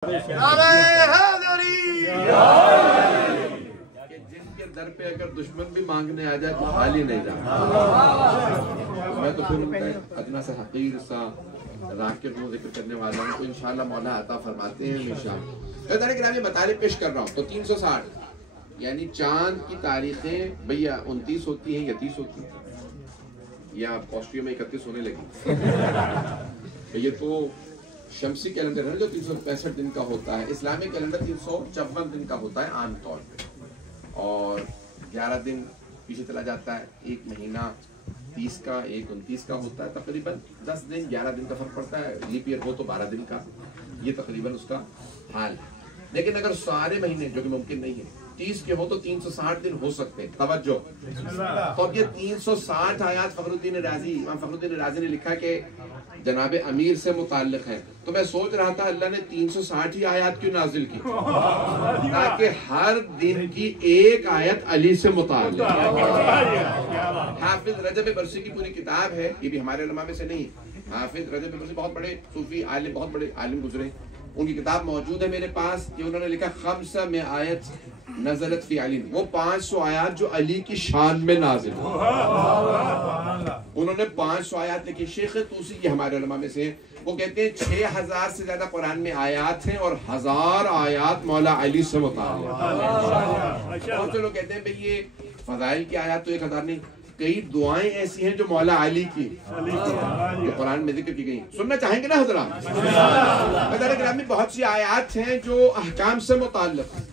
जिनके दर पे अगर दुश्मन भी मांगने आ जाए तो हाल ही नहीं जाता। मैं तो फिर अदना से हकीर सा राकिब को जिक्र करने वाला हूँ, तो इंशाअल्लाह मौला अता फरमाते हैं हमेशा। मैं बताले पेश कर रहा हूँ तो 360 यानी चांद की तारीखें भैया 29 होती हैं या 30 होती हैं या ऑस्ट्रिया में 31 होने लगी। ये तो शमसी कैलेंडर है जो 365 दिन का होता है। इस्लामिक कैलेंडर 354 दिन का होता है आमतौर पे, और 11 दिन पीछे चला जाता है। एक महीना 30 का, एक 29 का होता है। तकरीबन 10 दिन 11 दिन का फर्क पड़ता है। लीप ईयर हो तो 12 दिन का, ये तकरीबन उसका हाल है। लेकिन अगर सारे महीने, जो कि मुमकिन नहीं है, 30 के हो तो 360 दिन हो सकते हैं। तवज्जो, तो अब ये 360 आयात फखरुद्दीन राजी, इमाम फखरुद्दीन राजी ने लिखा कि जनाब अमीर से मुताल्लिक है। तो मैं सोच रहा था अल्लाह ने 360 ही आयत क्यों नाजिल की, ताकि हर दिन की एक आयत अली से मुताल्लिक। हाफिज रजब बरसी की पूरी किताब है, ये भी हमारे उलमा में से नहीं। हाफिज रजब बरसी बहुत बड़े सूफी आलिम, बहुत बड़े आलिम गुजरे, उनकी किताब मौजूद है मेरे पास कि उन्होंने लिखा 500 में आयत नज़रत फी अली, वो 500 आयत जो अली की शान में नाजिल। उन्होंने 500 आयत लिखी। शेख तूसी के हमारे उलमा में से, वो कहते हैं 6000 से ज्यादा कुरान में आयत हैं और 1000 आयत मौला अली से मुताल्लिक़। बहुत से लोग कहते हैं भाई ये फजाइल की आयत तो 1000 नहीं, कई दुआएं ऐसी हैं जो मौला अली की जो कुरान में जिक्र की गई। सुनना चाहेंगे ना हज़रात? में बहुत सी आयत हैं जो अहकाम से मुताल्लिक़ हैं,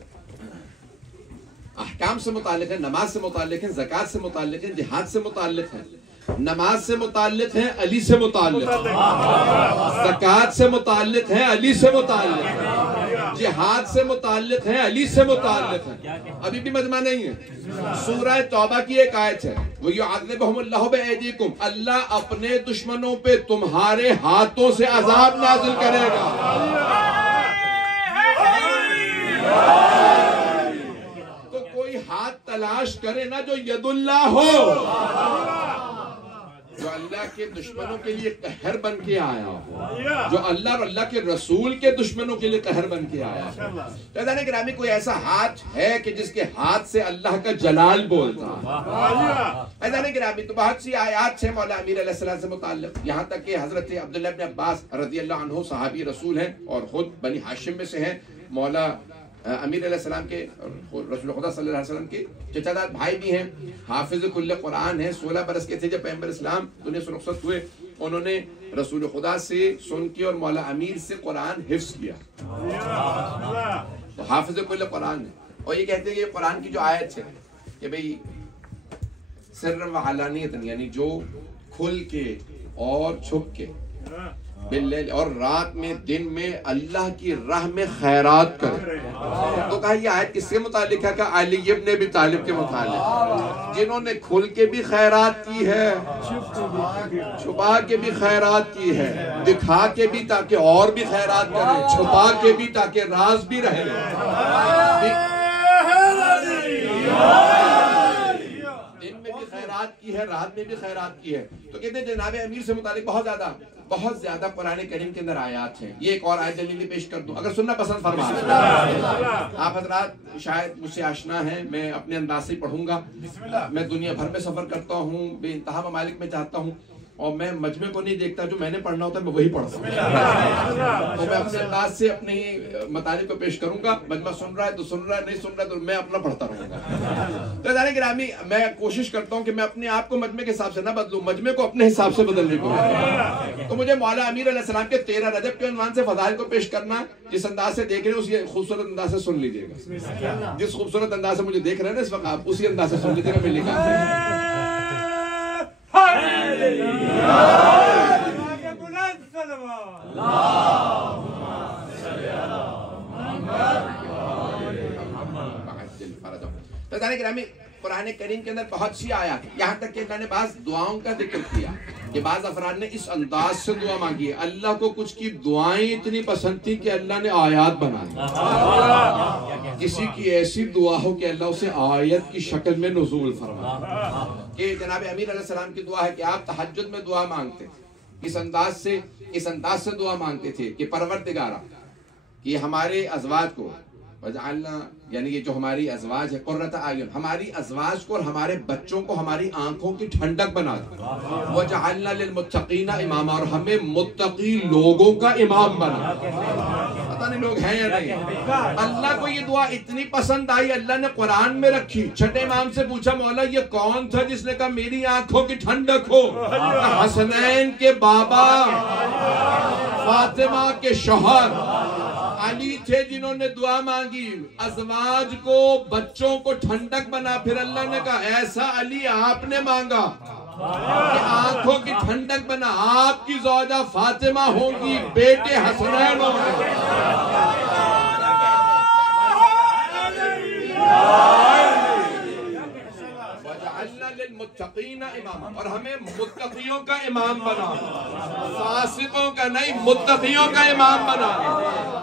अहकाम से मुताल्लिक़ है, नमाज से मुताल्लिक़ है, ज़कात से मुताल्लिक़ है, जिहाद से मुताल्लिक़ है। नमाज से मुताल्लिक़ है, अली से मुताल्लिक़ है। ज़कात से मुताल्लिक़ है, अली से मुताल्लिक़ है। जिहाद से मुताल्लिक़ है, अली से मुताल्लिक़ है। अभी भी मजमा नहीं है। सूरह तौबा की एक आयत है, वो युअज़्ज़िबुहुमुल्लाहु बिअयदीकुम, अल्लाह अपने दुश्मनों पे तुम्हारे हाथों से अज़ाब नाज़िल करेगा। हाथ तलाश करे ना जो यदुल्लाह हो, जो अल्लाह के दुश्मनों के लिए कहर बन के आया हो, जो अल्लाह और अल्लाह के रसूल के दुश्मनों के लिए कहर बन के आया हो। तो गिरामी कोई ऐसा हाथ है कि जिसके हाथ से अल्लाह का जलाल बोलता है। गिरामी तो बहुत सी आयात है मौला अमीर अलैहिस्सलाम से मुताल्लिक़, यहाँ तक कि हजरत अब्दुल्लाह इब्न अब्बास रज़ियल्लाहु अन्हु सहाबी रसूल हैं और खुद बनी हाशिम में से हैं। मौला अमीर अलैहिस्सलाम के रसूल खुदा सल्लल्लाहु अलैहि वसल्लम के चचादार भाई भी हैं, हाफिज कुल्ले कुरान हैं। 16 बरस के थे जब पैगंबर इस्लाम दुनिया से रुखसत हुए। उन्होंने रसूल खुदा से सुन के और मौला अमीर से कुरान हिफ्ज किया, तो हाफिज कुल्ले कुरान है। और ये कहते हैं ये कुरान की जो आयत है कि भाई सिर्र व अलानियतन, यानी जो खुल के और छुप के, बिल्लैल और रात में दिन में अल्लाह की राह में खैरात करे। तो कहा ये आयत किसके मुतालिक है? कहा अली इब्न अबी तालिब के मुतालिक, जिन्होंने खुल के भी खैरात की है, छुपा के भी खैरात की है, दिखा के भी ताकि और भी खैरात करे, छुपा के भी ताकि राज भी रहे। दिन में भी खैरात की है, रात में भी खैरात की है। तो कहते हैं जनाब अमीर से मुतालिक बहुत ज्यादा कुरान करीम के अंदर आयात हैं। ये एक और आयत जलीली पेश कर दूं, अगर सुनना पसंद फरमा। आप हजरात शायद मुझसे आशना है, मैं अपने अंदाज से पढ़ूंगा। मैं दुनिया भर में सफर करता हूँ, बेइंतहा ममालिक में जाता हूँ, और मैं मजमे को नहीं देखता, जो मैंने पढ़ना होता है मैं वही पढ़ता हूँ। तो मैं अपने अंदाज से अपने मतालिब को पेश करूंगा। मजमा सुन रहा है तो सुन रहा है, नहीं सुन रहा है तो मैं अपना पढ़ता रहूंगा। तो गिरामी मैं कोशिश करता हूँ कि मैं अपने आप को मजमे के हिसाब से ना बदलूं, मजमे को अपने हिसाब से बदलने को। तो मुझे मौला अमीर अलैहिस्सलाम के 13 रजब के उन्वान से फज़ाइल को पेश करना, जिस अंदाज से देख रहे हैं उसी खूबसूरत अंदाज से सुन लीजिएगा। जिस खूबसूरत अंदाज से मुझे देख रहे हैं ना इस वक्त, आप उसी अंदाज से सुन लीजिएगा। मैं लिखा कुरान करीम के अंदर बहुत सी आयत, यहाँ तक कि अल्लाह ने बाज़ दुआओं का जिक्र किया कि बाज़ अफराद ने इस अंदाज से दुआ मांगी है। अल्लाह को कुछ की दुआएं इतनी पसंद थी कि अल्लाह ने आयत बनाई। किसी की ऐसी दुआ हो कि अल्लाह उसे आयत की शक्ल में नुज़ूल फरमाए। कि जनाब अमीर अलैहिस्सलाम की दुआ है कि आप तहज्जुद में दुआ मांगते थे, इस अंदाज से दुआ मांगते थे कि परवरदिगारा, कि हमारे अज़वाज को वजअलना, यानी ये जो हमारी अज़वाज है, कुर्रत आयुन, हमारी अज़वाज को और हमारे बच्चों को हमारी आंखों की ठंडक बना दे। वजअलना लिलमुत्तकीना इमामा, और हमें मुत्तकी लोगों का इमाम बना। पता नहीं लोग हैं या नहीं। अल्लाह को ये दुआ इतनी पसंद आई, अल्लाह ने कुरान में रखी। छठे इमाम से पूछा, मौला ये कौन था जिसने कहा मेरी आंखों की ठंडक हो? हसनैन के बाबा फातिमा के शौहर अली थे जिन्होंने दुआ मांगी, अज़वाज को, बच्चों को ठंडक बना। फिर अल्लाह ने कहा ऐसा अली आपने मांगा कि आंखों की ठंडक बना, आपकी ज़ौजा फातिमा होंगी, बेटे हसनैन होंगे। मुत्तकीना इमामा, और हमें मुत्तकियों का इमाम बना, फासिकों का नहीं, मुत्तकियों का इमाम बना।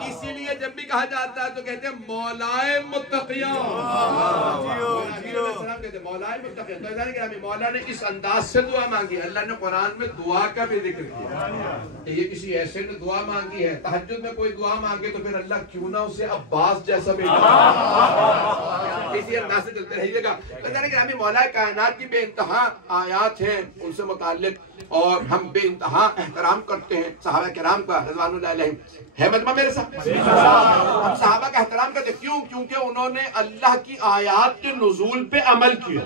इसीलिए जब भी कहा जाता है तो कहते हैं मौलाए मुत्तकियों, मौलाए मुत्तकियों। तो मौला ने इस अंदाज से दुआ मांगी। अल्लाह ने कुरान में दुआ का भी जिक्र किया। ये किसी ऐसे ने दुआ मांगी है, तहज्जुद में कोई दुआ मांगे तो फिर अल्लाह क्यों ना उसे अब्बास जैसा बेटा, इसी अंदाज से चलते रहिएगा। तो मौला कायनात की बेइंतहा आयात हैं उनसे मुताल्लिक, और हम बेइंतहा एहतराम करते हैं सहाबा किराम का रिज़वानुल्लाह अलैहिम। है मजमा मेरे साथ? हम सहाबा का एहतराम करते क्यों? क्योंकि उन्होंने अल्लाह की आयात के नुज़ूल पे अमल किया।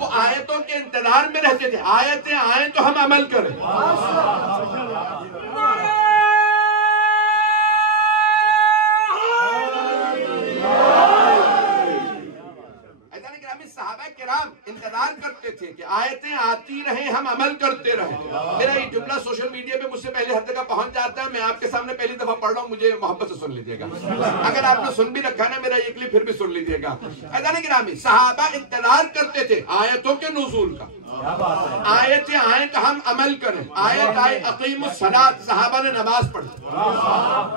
वो आयतों के इंतजार में रहते थे, आयतें आए तो हम अमल करें। सहाबा किराम इंतजार करते थे कि आयतें आती रहे, हम अमल करते रहे। मेरा ये जुमला सोशल मीडिया पे मुझसे पहले हर जगह पहुंच जाता है, मैं आपके सामने पहली दफा पढ़ रहा हूँ, मुझे मोहब्बत से सुन लीजिएगा। अगर आपने सुन भी रखा ना मेरा ये क्लिप, फिर भी सुन लीजिएगा। किरामी सहाबा इंतजार करते थे आयतों के नुज़ूल का। आयतें आए तो हम अमल करें। आयत आई अकीमुस सलात, सहाबा ने नमाज पढ़ी।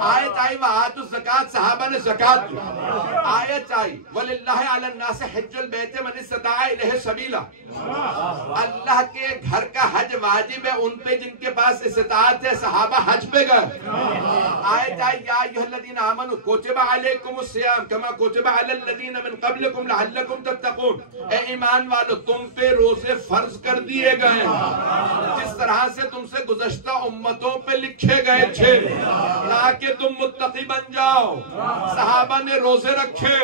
आयत आई वआतुज़ ज़कात, सहाबा ने ज़कात दी। आयत आई वलिल्लाहि अलन नास हज्जुल बैत मन इस्तताअ इलैहि सबीला, अल्लाह के घर का हज वाजिब है उन पे जिनके पास इस्तात है, सहाबा हज पे गए। आयत आई या अय्युहल्लज़ीना आमनू कुतिबा अलैकुमुस सियाम कमा कुतिबा अलल लज़ीना मिन क़ब्लिकुम लअल्लकुम तत्तक़ून, ए ईमान वालो तुम पे रोजे फर्ज कर दिए गए जिस तरह से तुमसे गुज़श्ता उम्मतों पे लिखे गए थे, ताकि तुम मुत्तकी बन जाओ। सहाबा ने रोजे रखे।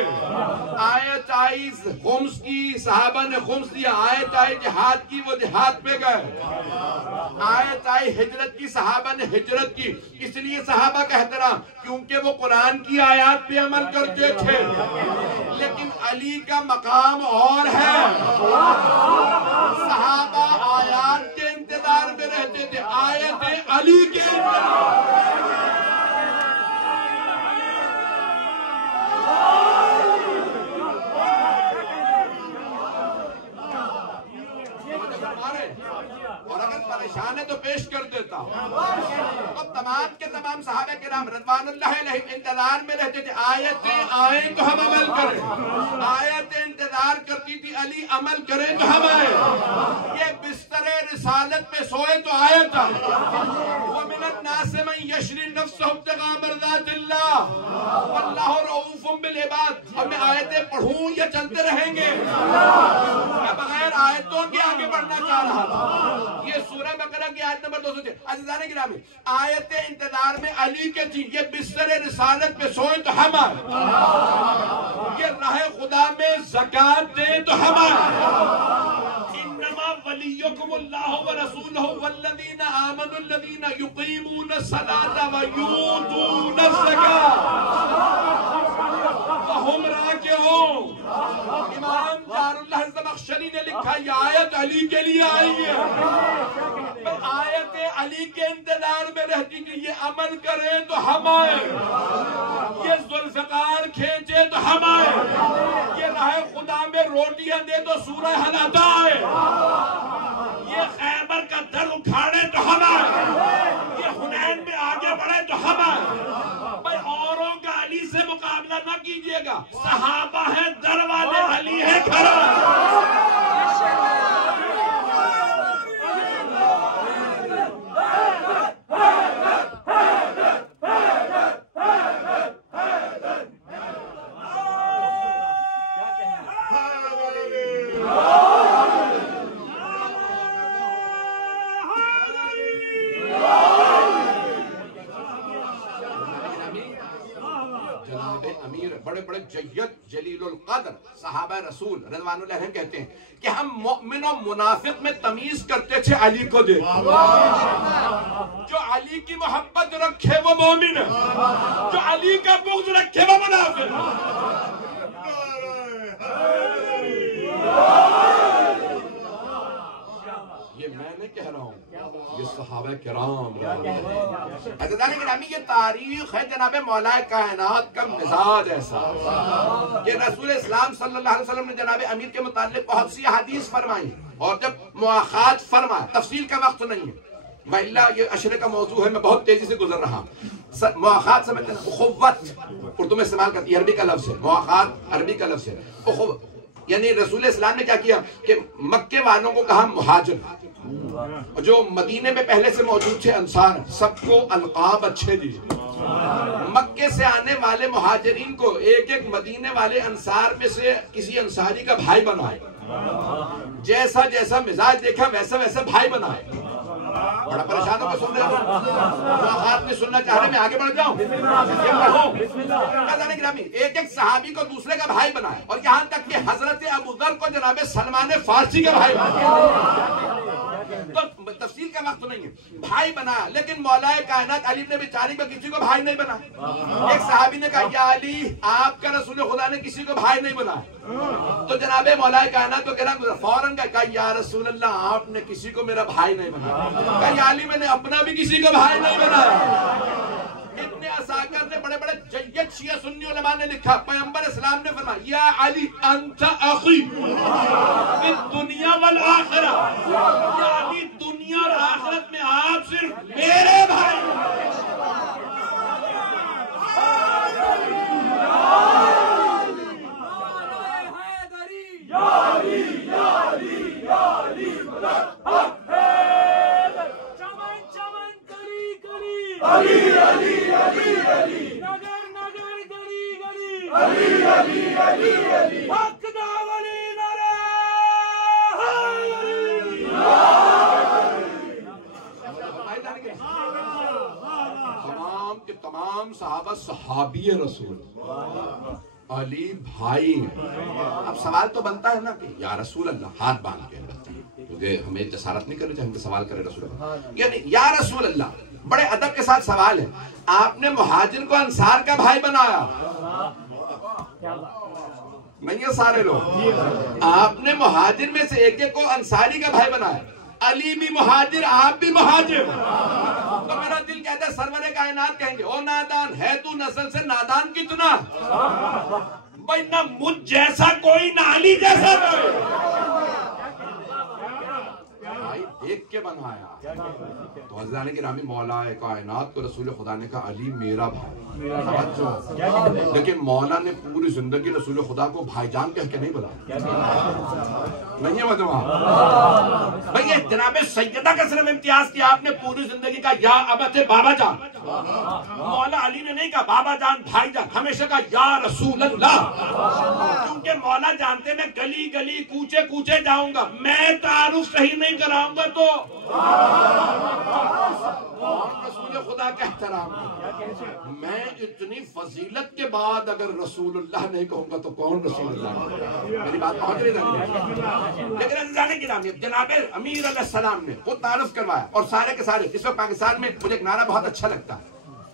आयत आई खुम्स की, सहाबा ने खुम्स दिया। आयत आई जिहाद की, वो जिहाद पे गए। आयत आई हिजरत की, सहाबा ने हिजरत की। इसलिए सहाबा का एहतराम, क्योंकि वो कुरान की आयत पे अमल करते थे। लेकिन अली का मकाम और है। सहाबा आयत के इंतजार में रहते थे, आयत अली के और अगर परेशान है तो पेश कर देता हूं। अब तमाम के तमाम सहाबा किराम रिज़वानुल्लाह अलैहिम इंतजार में रहते थे, आयतें आए तो हम अमल करें। आयतें इंतजार करती थी अली अमल करें तो हम आए। ये बिस्तरे रिसालत पे सोए तो आयत आए। व मिनन नास मन यशरी नफ्सहु इब्तिगा मर्ज़ातिल्लाह वल्लाहु रऊफ़ुम बिल इबाद। अब मैं आयतें पढ़ूं या चलते रहेंगे? मैं बगैर आयतों के आगे बढ़ना चाह रहा था। ये सूरह बकरा की आयत नंबर 206। अज़ीज़ान गिरामी, आयतें इंतजार में अली के थी। ये बिस्तरे रिसालत पे सोए तो हम आए। ये राह खुदा में ज़कात दे तो हम आए। इन्नमा वलियुकुमुल्लाहु व रसूलुहु वल्लज़ीना आमनु अल्लज़ीना युक़ीमूना सलाता व यूतूना ज़कात व हुम राकिऊन। इमाम जारुल्लाह ज़मख़शरी ने लिखा, ये आयत अली के लिए आई है। आयत अली के इंतजार में रहती थी, ये अमल करें तो हम आए, ये ज़ुल्फ़िकार खींचे तो हम आए, ये राह खुदा में रोटियां दे तो सूरह हल अता आए, ये खैबर का दर उखाड़े तो हम आए, ये हुनैन में आगे बढ़े तो हम आए। भाई औरों का अली से मुकाबला न कीजिएगा। सहाबा है दर वाले, अली है घर। जनाब अमीर बड़े बड़े जय्यद जलीलुल कद्र सहाबा रसूल रज़वानुल्लाह अलैहिम कहते हैं कि हम मोमिन और मुनाफिक में तमीज करते थे अली को देख। जो अली की मोहब्बत रखे वो मोमिन है, जो अली का बुग़्ज़ रखे वो मुनाफिक। ये मैं नहीं कह रहा हूँ, ये सहाबा किराम। ये तारीख है जनाब मौला कायनात का मिजाज ऐसा कि रसूल इस्लाम सल्लल्लाहु अलैहि वसल्लम ने जनाब अमीर के मुताल्लिक बहुत सी हदीस फरमाई, और जब मुआखात फरमाया, तफसील का वक्त नहीं है वल्ला, ये अशरे का मौजू है, मैं बहुत तेजी से गुजर रहा हूँ। मुआखात समझते हैं, उखुव्वत उर्दू में इस्तेमाल करती है, अरबी का लफ्ज है मुआखात, अरबी का लफ्ज है उखुव्वत। यानी रसूल इस्लाम ने क्या किया कि मक्के वालों को कहा मुहाजिर, जो मदीने में पहले से मौजूद थे अंसार, सबको अलकाब अच्छे दिए। मक्के से आने वाले मुहाजिरीन को एक एक मदीने वाले अंसार में से किसी अंसारी का भाई बनाए, जैसा जैसा मिजाज देखा वैसा वैसा भाई बनाए। बड़ा परेशान होकर सुन रहे हो, आपने सुनना चाह रहे, मैं आगे बढ़ जाऊं, एक एक सहाबी को दूसरे का भाई बनाए, और यहाँ तक कि हजरत अबू दर को जनाब सलमान फारसी का भाई बनाए। तो तफसील का वक्त नहीं है, भाई बना, लेकिन मौलाए कायनात अली ने बेचारी को किसी को भाई नहीं बना। एक सहाबी ने कहा या अली, आपका रसूल खुदा ने किसी को भाई नहीं बनाया। तो जनाबे मौलाए कायनात को कहना फौरन कहा या रसूल अल्लाह, आपने किसी को मेरा भाई नहीं बनाया। कहा या अली, मैंने अपना भी किसी को भाई नहीं बनाया। इतने असाकर ने, बड़े बड़े जय्यद शिया सुन्नी उलमा ने लिखा, पैगंबर इस्लाम ने फरमाया या अली अंत अखी दुनिया वल आखिरा, या अली दुनिया और आखिरत में आप सिर्फ मेरे भाई। अली अली अली अली, नगर नगर गली गली, अली अली अली अली, हक दावली नारे तमाम के तमाम सहाबा सहाबी रसूल, अली भाई हैं। अब सवाल तो बनता है ना कि या रसूल अल्लाह, हाथ बांध के बताइए, क्योंकि हमें जसारत नहीं करनी चाहिए, हम सवाल करें रसूल अल्लाह, यानी या रसूल अल्लाह, बड़े अदब के साथ सवाल है, आपने मुहाजिर को अंसार का भाई बनाया नहीं है सारे लोग, आपने मुहाजिर में से एक एक को अंसारी का भाई बनाया। अली भी मुहाजिर, आप भी मुहाजिर। तो मेरा दिल कहता है सरवरे कायनात कहेंगे ओ नादान है तू, नस्ल से नादान कितना भाई, ना मुझ जैसा कोई ना अली जैसा कोई, भाई देख के बनवाया। तो हज़रात गिरामी मौला कायनात को रसूल खुदा ने कहा अली मेरा भाई, लेकिन मौला ने पूरी जिंदगी रसूल खुदा को भाईजान कह के नहीं बुलाया। नहीं है मतलब भैया जनाब सैयदा का सिर्फ इम्तियाज किया आपने पूरी जिंदगी का या अबते बाबा जान। मौला अली ने नहीं कहा बाबा जान भाईजान, हमेशा कहा या रसूल अल्लाह, क्योंकि मौला जानते मैं गली गली कूचे कूचे जाऊंगा, मैं तारुफ सही नहीं कराऊंगा तो रसूल खुदा का एहतराम। मैं इतनी फजीलत के बाद अगर रसूलुल्लाह नहीं कहूंगा तो कौन रसूलुल्लाह? मेरी बात पहुंच रही है। लेकिन जाने की नाम जनाब अमीर अलैहिस्सलाम ने खुद तारुफ करवाया, और सारे के सारे इस वक्त पाकिस्तान में मुझे एक नारा बहुत अच्छा लगता है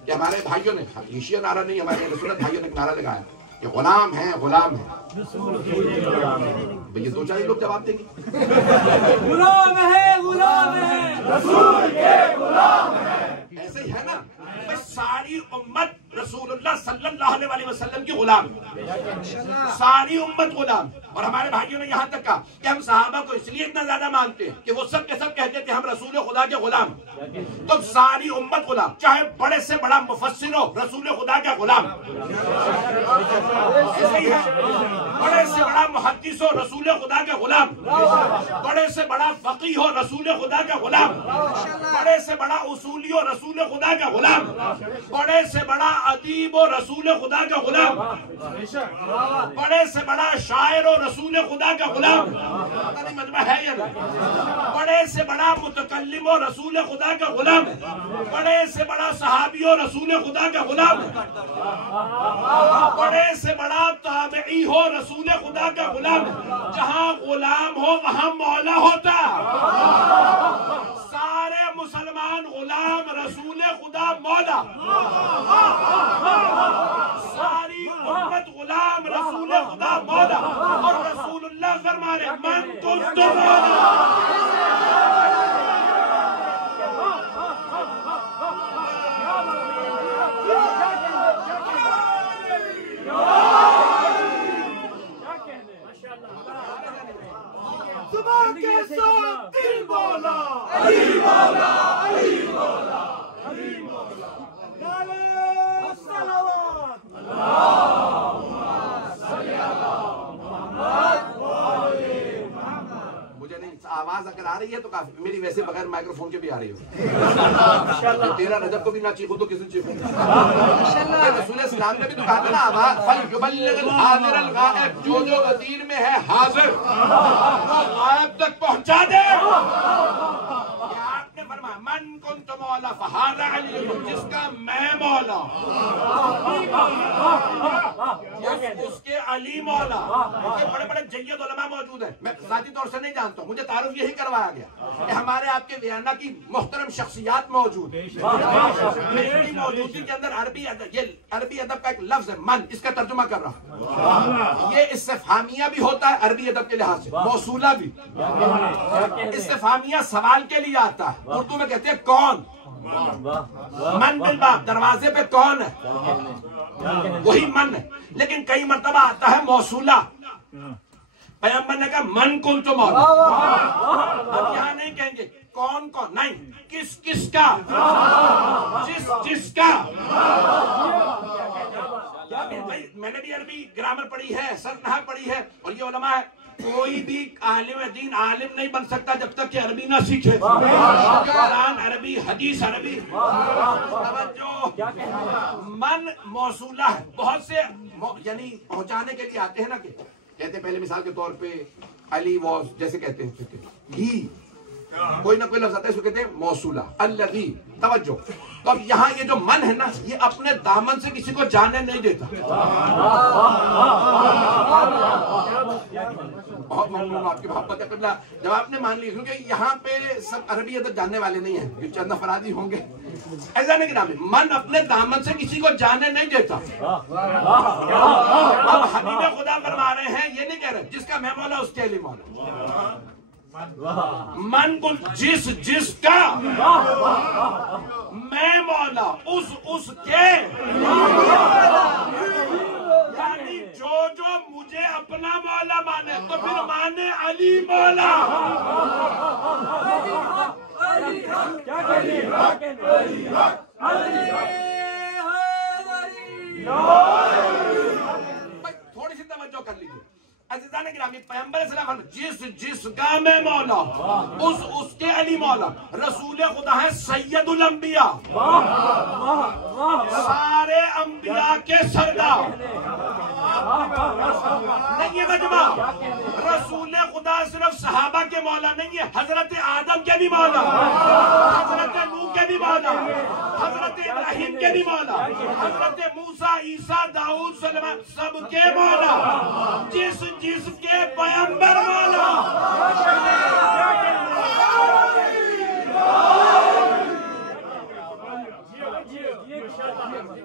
कि हमारे भाइयों ने, ईशिया नारा नहीं, हमारे रसूल भाइयों ने एक नारा लगाया कि गुलाम है गुलाम है। भैया दो चार लोग जवाब देंगे गुलाम है रसूल के गुलाम है, ऐसे ही है ना। सारी उम्मत रसूलुल्लाह सल्लल्लाहु अलैहि वसल्लम की गुलाम, सारी उम्मत गुलाम। और हमारे भाइयों ने यहाँ तक कहा कि हम सहाबा को इसलिए इतना ज्यादा मानते हैं कि वो सब के सब कहते थे हम रसूल खुदा के गुलाम। तो सारी उम्मत गुलाम, चाहे बड़े से बड़ा मुफस्सिर हो रसूल खुदा का गुलाम, ऐसे ही है। बड़े से बड़ा मुहद्दिस हो रसूल खुदा का गुलाम, बड़े से बड़ा फकीह हो रसूल खुदा का गुलाम, बड़े से बड़ा उसूली हो रसूल खुदा का गुलाम, बड़े से बड़ा अदीब हो रसूल खुदा का गुलाम, बड़े से बड़ा शायर हो रसूल खुदा का गुलाम, पता नहीं मजमा है या नहीं। बड़े से बड़ा मुतकल्लिम और रसूल खुदा का गुलाम, बड़े से बड़ा सहाबी और रसूल खुदा का गुलाम, बड़े से बड़ा ताबई हो रसूल खुदा का गुलाम। जहां गुलाम हो वहां मौला होता। सारे मुसलमान गुलाम, रसूल खुदा मौला। सारी उम्मत गुलाम, रसूल खुदा मौला। और रसूलुल्लाह फरमा रहे मन कुन्तु मौला। जुबान के साथ दिल बोला अली मौला, अली मौला, अली मौला। नारे सलावत मुझे नहीं, आवाज अगर आ रही है तो काफी, मेरी वैसे बगैर माइक्रोफोन के भी आ रही हो। तेरा रजब को भी ना चीखू तो किसी चीखू। रसूल इस्लाम ने भी तो कहा था ना, आवाज फल युबल्लिगुल हाज़िरल गायब, जो गदीर में है हाजिर वो गायब तक पहुंचा दे। आपने फरमाया मन कुन्तु मौला फहाज़ा अली, जिसका मैं मौला उसके अली मौला। बड़े बड़े जय्यद उलमा मौजूद है, मैं जाती तौर से नहीं जानता हूँ, मुझे तारुफ यही करवाया गया कि हमारे आपके वियना की मोहतरम शख्सियात मौजूद है। मेरी मौजूदगी के अंदर अरबी अदब का एक लफ्ज है मन, इसका तर्जुमा कर रहा हूँ। ये इस्तिफहामिया भी होता है अरबी अदब के लिहाज से, मौसूला भी। इस्तिफहामिया सवाल के लिए आता है, उर्दू में कहते हैं कौन। मन बिल बाब, दरवाजे पे कौन है, वही मन है। लेकिन कई मर्तबा आता है मौसूला, पैगंबर ने कहा मन कुन्तु मौला। अब यहाँ नहीं कहेंगे कौन कौन, नहीं, किस किसका, जिस जिसका। मैंने भी अरबी ग्रामर पढ़ी है, सरनाहा पढ़ी है, और ये उलमा है कोई भी आलिम दीन आलिम नहीं बन सकता जब तक कि अरबी ना सीखे। कुरान अरबी, हदीस अरबी। मन मौसूला है, बहुत से यानी पहुंचाने के लिए आते हैं ना, कि कहते हैं पहले मिसाल के तौर पे अली वॉज, जैसे कहते हैं ही, कोई ना कोई लफ्ज आता है इसको कहते हैं मौसूला अल्लज़ी। तवज्जो, तो अब यहाँ ये जो मन है ना, ये अपने दामन से किसी को जाने नहीं देता। बहुत ममनून आपकी मोहब्बत है क़िबला, जब आपने मान ली, क्योंकि यहाँ पे सब अरबी अदब जानने वाले नहीं है, ये चंद अफरादी होंगे। ऐसा नहीं कि नाम मन अपने दामन से किसी को जाने नहीं देता। अब हबीब खुदा फरमा रहे हैं, ये नहीं कह रहे जिसका मैं मौला उसके अली मौला। मन को जिस जिसका मैं मौला उसके, यानी जो मुझे अपना मौला माने तो फिर माने अली मौला। थोड़ी सी तवज्जो कर लीजिए अज़ीज़ान गिरामी, पैगंबर सल्लल्लाहु अलैहि वसल्लम जिस जिसका मैं मौला उसके अली मौला। रसूल खुदा है सैयदुल अंबिया, सारे अंबिया के सरदार। नहीं है मजमा, रसूल खुदा सिर्फ सहाबा के मौला नहीं है, हजरत आदम के भी मौला, हजरत नूह के भी मौला, हजरत इब्राहिम के भी मौला, हजरत मूसा, ईसा, दाऊद, सुलेमान, सबके मौला। जिस जिसके पैगंबर मौला।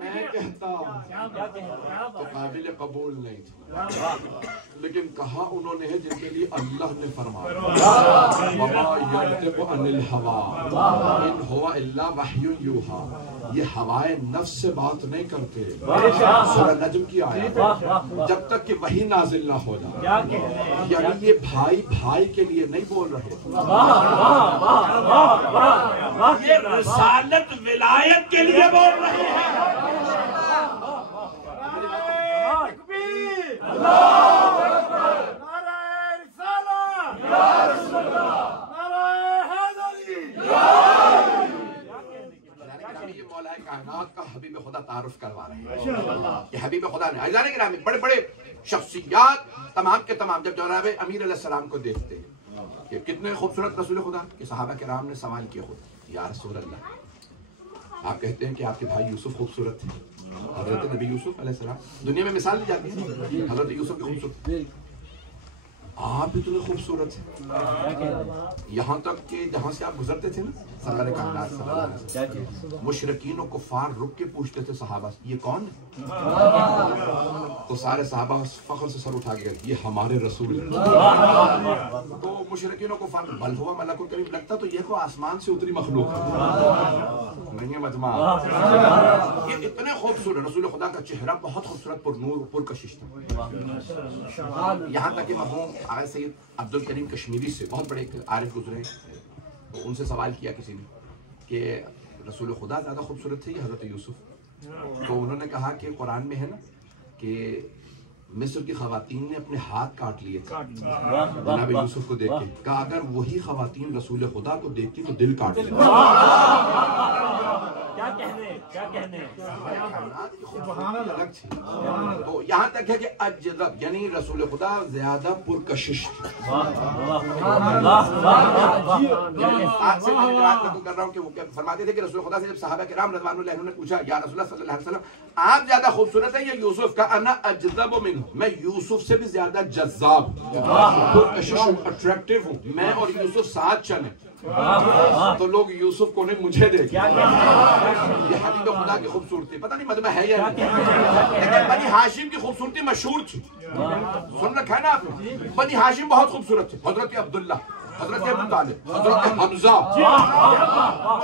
मैं कहता तो काबिल कबूल नहीं था, लेकिन कहा उन्होंने है जिनके लिए अल्लाह ने फरमाया ये हवाए नफ्स से बात नहीं करते। सूरह नज्म की आयत, जब तक कि वही नाजिल ना हो जाए, यानी ये भाई भाई के लिए नहीं बोल रहे, ये रिसालत विलायत के लिए बोल रहे हैं। कायनात का हबीब खुदा तारुफ करवा रहे हैं, ये हबीब खुदा ने। अज़ीज़ान गिरामी, बड़े बड़े शख्सियात तमाम के तमाम जब जनाब अमीर अलैहिस्सलाम को देखते हैं कि कितने खूबसूरत रसूल खुदा के सहाबा किराम ने सवाल किया खुद, या रसूल अल्लाह, आप कहते हैं कि आपके भाई यूसुफ खूबसूरत थे, हजरत नबी यूसुफ अलैहिस्सलाम दुनिया में मिसाल दी जाती है हजरत यूसुफ की खूबसूरत, आप भी इतने खूबसूरत हैं, यहाँ तक कि जहाँ से आप गुजरते थे ना सरवर कायनात सल्लल्लाहु अलैहि वसल्लम, मुशरिकीन और कुफार रुक के पूछते थे सहाबा ये कौन है, तो सारे सहाबा फख्र से सर उठा गए ये हमारे रसूल हैं। तो मुशरिकीन और कुफार बल हुआ मलकुल करीम, लगता तो ये को आसमान से उतरी मखलूक नहीं है मजमा, ये इतने खूबसूरत रसूल खुदा का चेहरा बहुत खूबसूरत पुरनूर पुरकशिश था। यहाँ तक कि मरहूम आगे सैयद अब्दुल करीम कश्मीरी से बहुत बड़े आरिफ गुजरे, तो उनसे सवाल किया किसी ने कि रसूल खुदा ज़्यादा खूबसूरत थे या हज़रत यूसुफ, तो उन्होंने कहा कि कुरान में है ना कि मिस्र की खवातीन ने अपने हाथ काट लिए थे जनाब यूसुफ को देख के, कहा अगर वही खवातीन रसूल खुदा को देखती तो दिल काट लेती। क्या कहने अलग थी। तो यहाँ तक है कि अजदब यानी रसूल खुदा ज्यादा पुरकशिश कर रहा हूँ कि वो क्या फरमाते थे कि रसूल खुदा से जब सहाबा किराम रज़ियल्लाहु अन्हुम ने पूछा या रसूलुल्लाह सल्लल्लाहु अलैहि वसल्लम आप ज्यादा खूबसूरत है या यूसुफ का, अना अजदब मिन्हु, मैं यूसुफ से भी ज्यादा जज्जाब पुरकशिश अट्रैक्टिव हूँ, मैं और यूसुफ साथ चले, तो लोग यूसुफ को नहीं मुझे देखे। ये हबीब खुदा की खूबसूरती पता नहीं मजमा है या नहीं, लेकिन बनी हाशिम की खूबसूरती मशहूर थी, सुन रखा है ना आपने, बनी हाशिम बहुत खूबसूरत थे, हजरत अब्दुल्ला, हजरत अबू तालिब, हजरत हमजा